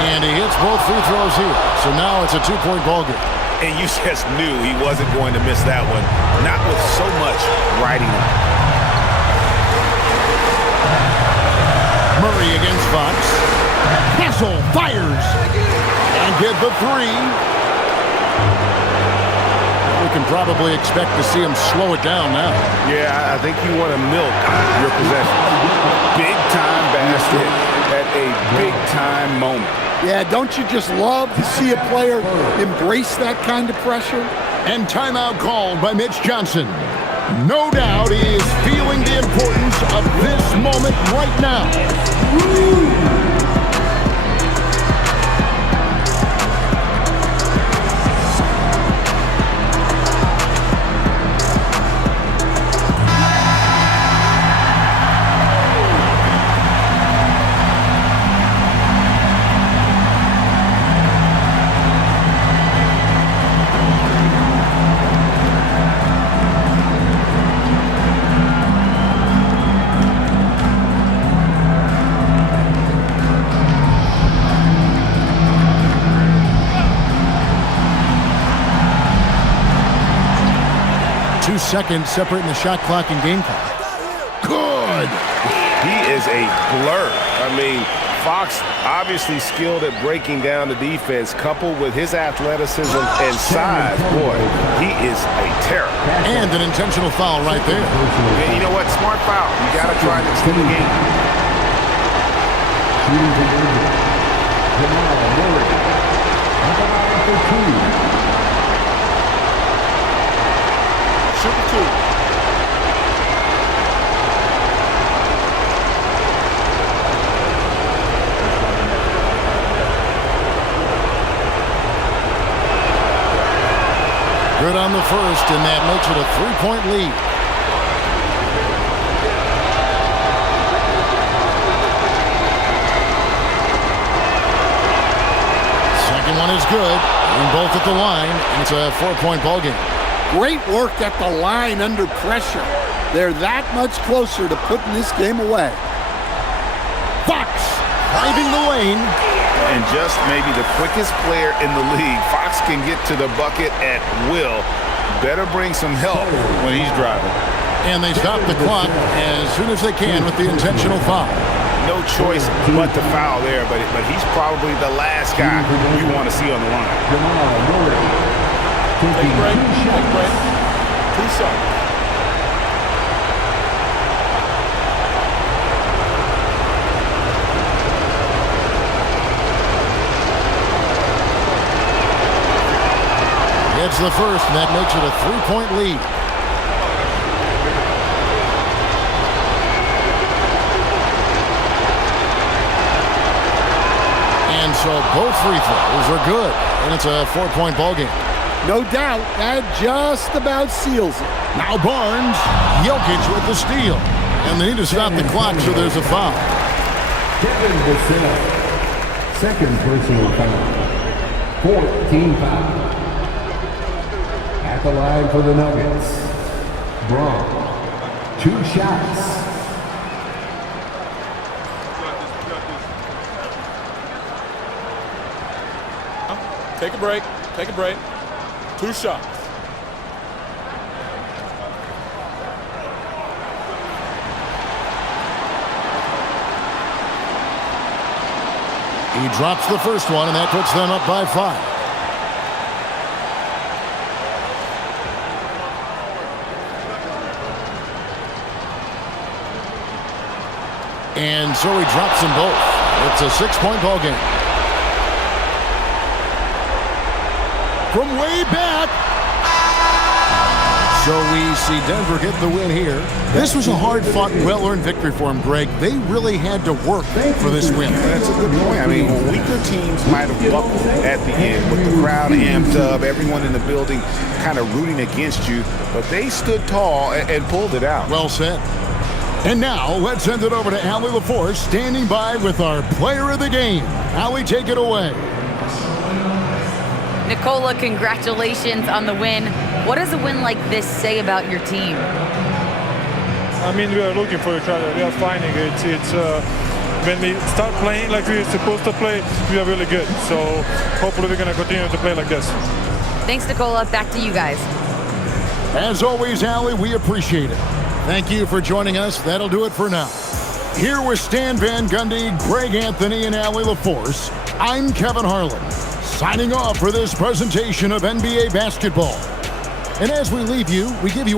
And he hits both free throws here. So now it's a 2-point ball game. And you just knew he wasn't going to miss that one. Not with so much riding on. Murray against Fox. Castle fires. And get the three. We can probably expect to see him slow it down now. Yeah, I think you want to milk your possession. Big time basket at a big time moment. Yeah, don't you just love to see a player embrace that kind of pressure? And timeout called by Mitch Johnson. No doubt he is feeling the importance of this moment right now. Seconds separating the shot clock and game clock. Good. He is a blur. I mean, Fox obviously skilled at breaking down the defense, coupled with his athleticism and size. Boy, he is a terror. And an intentional foul right there. And you know what? Smart foul. You got to try to extend the game. Shoot two. Good on the first, and that makes it a 3-point lead. Second one is good, and both at the line, and it's a 4-point ball game. Great work at the line under pressure. They're that much closer to putting this game away. Fox driving the lane. And just maybe the quickest player in the league. Fox can get to the bucket at will. Better bring some help when he's driving. And they stop the clock as soon as they can with the intentional foul. No choice but to foul there, but he's probably the last guy we want to see on the line. Take a break. Take a break. 2 shots. It's the first, and that makes it a 3-point lead. And so both free throws are good, and it's a 4-point ball game. No doubt, that just about seals it. Now Barnes, Jokic with the steal. And they need to stop the clock, so there's a foul. Kevin Vassell, second personal foul. 14 foul. At the line for the Nuggets. Braun, 2 shots. Take a break. Take a break. 2 shots. He drops the first one, and that puts them up by 5. And so he drops them both. It's a 6-point ball game. From way back. So we see Denver get the win here. This was a hard-fought, well-earned victory for them, Greg. They really had to work for this win. That's a good point. I mean, weaker teams might have buckled at the end with the crowd amped up, everyone in the building kind of rooting against you, but they stood tall and pulled it out. Well said. And now, let's send it over to Allie LaForce, standing by with our player of the game. Allie, take it away. Nicola, congratulations on the win. What does a win like this say about your team? I mean, we are looking for each other. We are finding it. It's when we start playing like we're supposed to play, we are really good. So hopefully we're going to continue to play like this. Thanks, Nicola. Back to you guys. As always, Allie, we appreciate it. Thank you for joining us. That'll do it for now. Here with Stan Van Gundy, Greg Anthony, and Allie LaForce, I'm Kevin Harlan, signing off for this presentation of NBA basketball. And as we leave you, we give you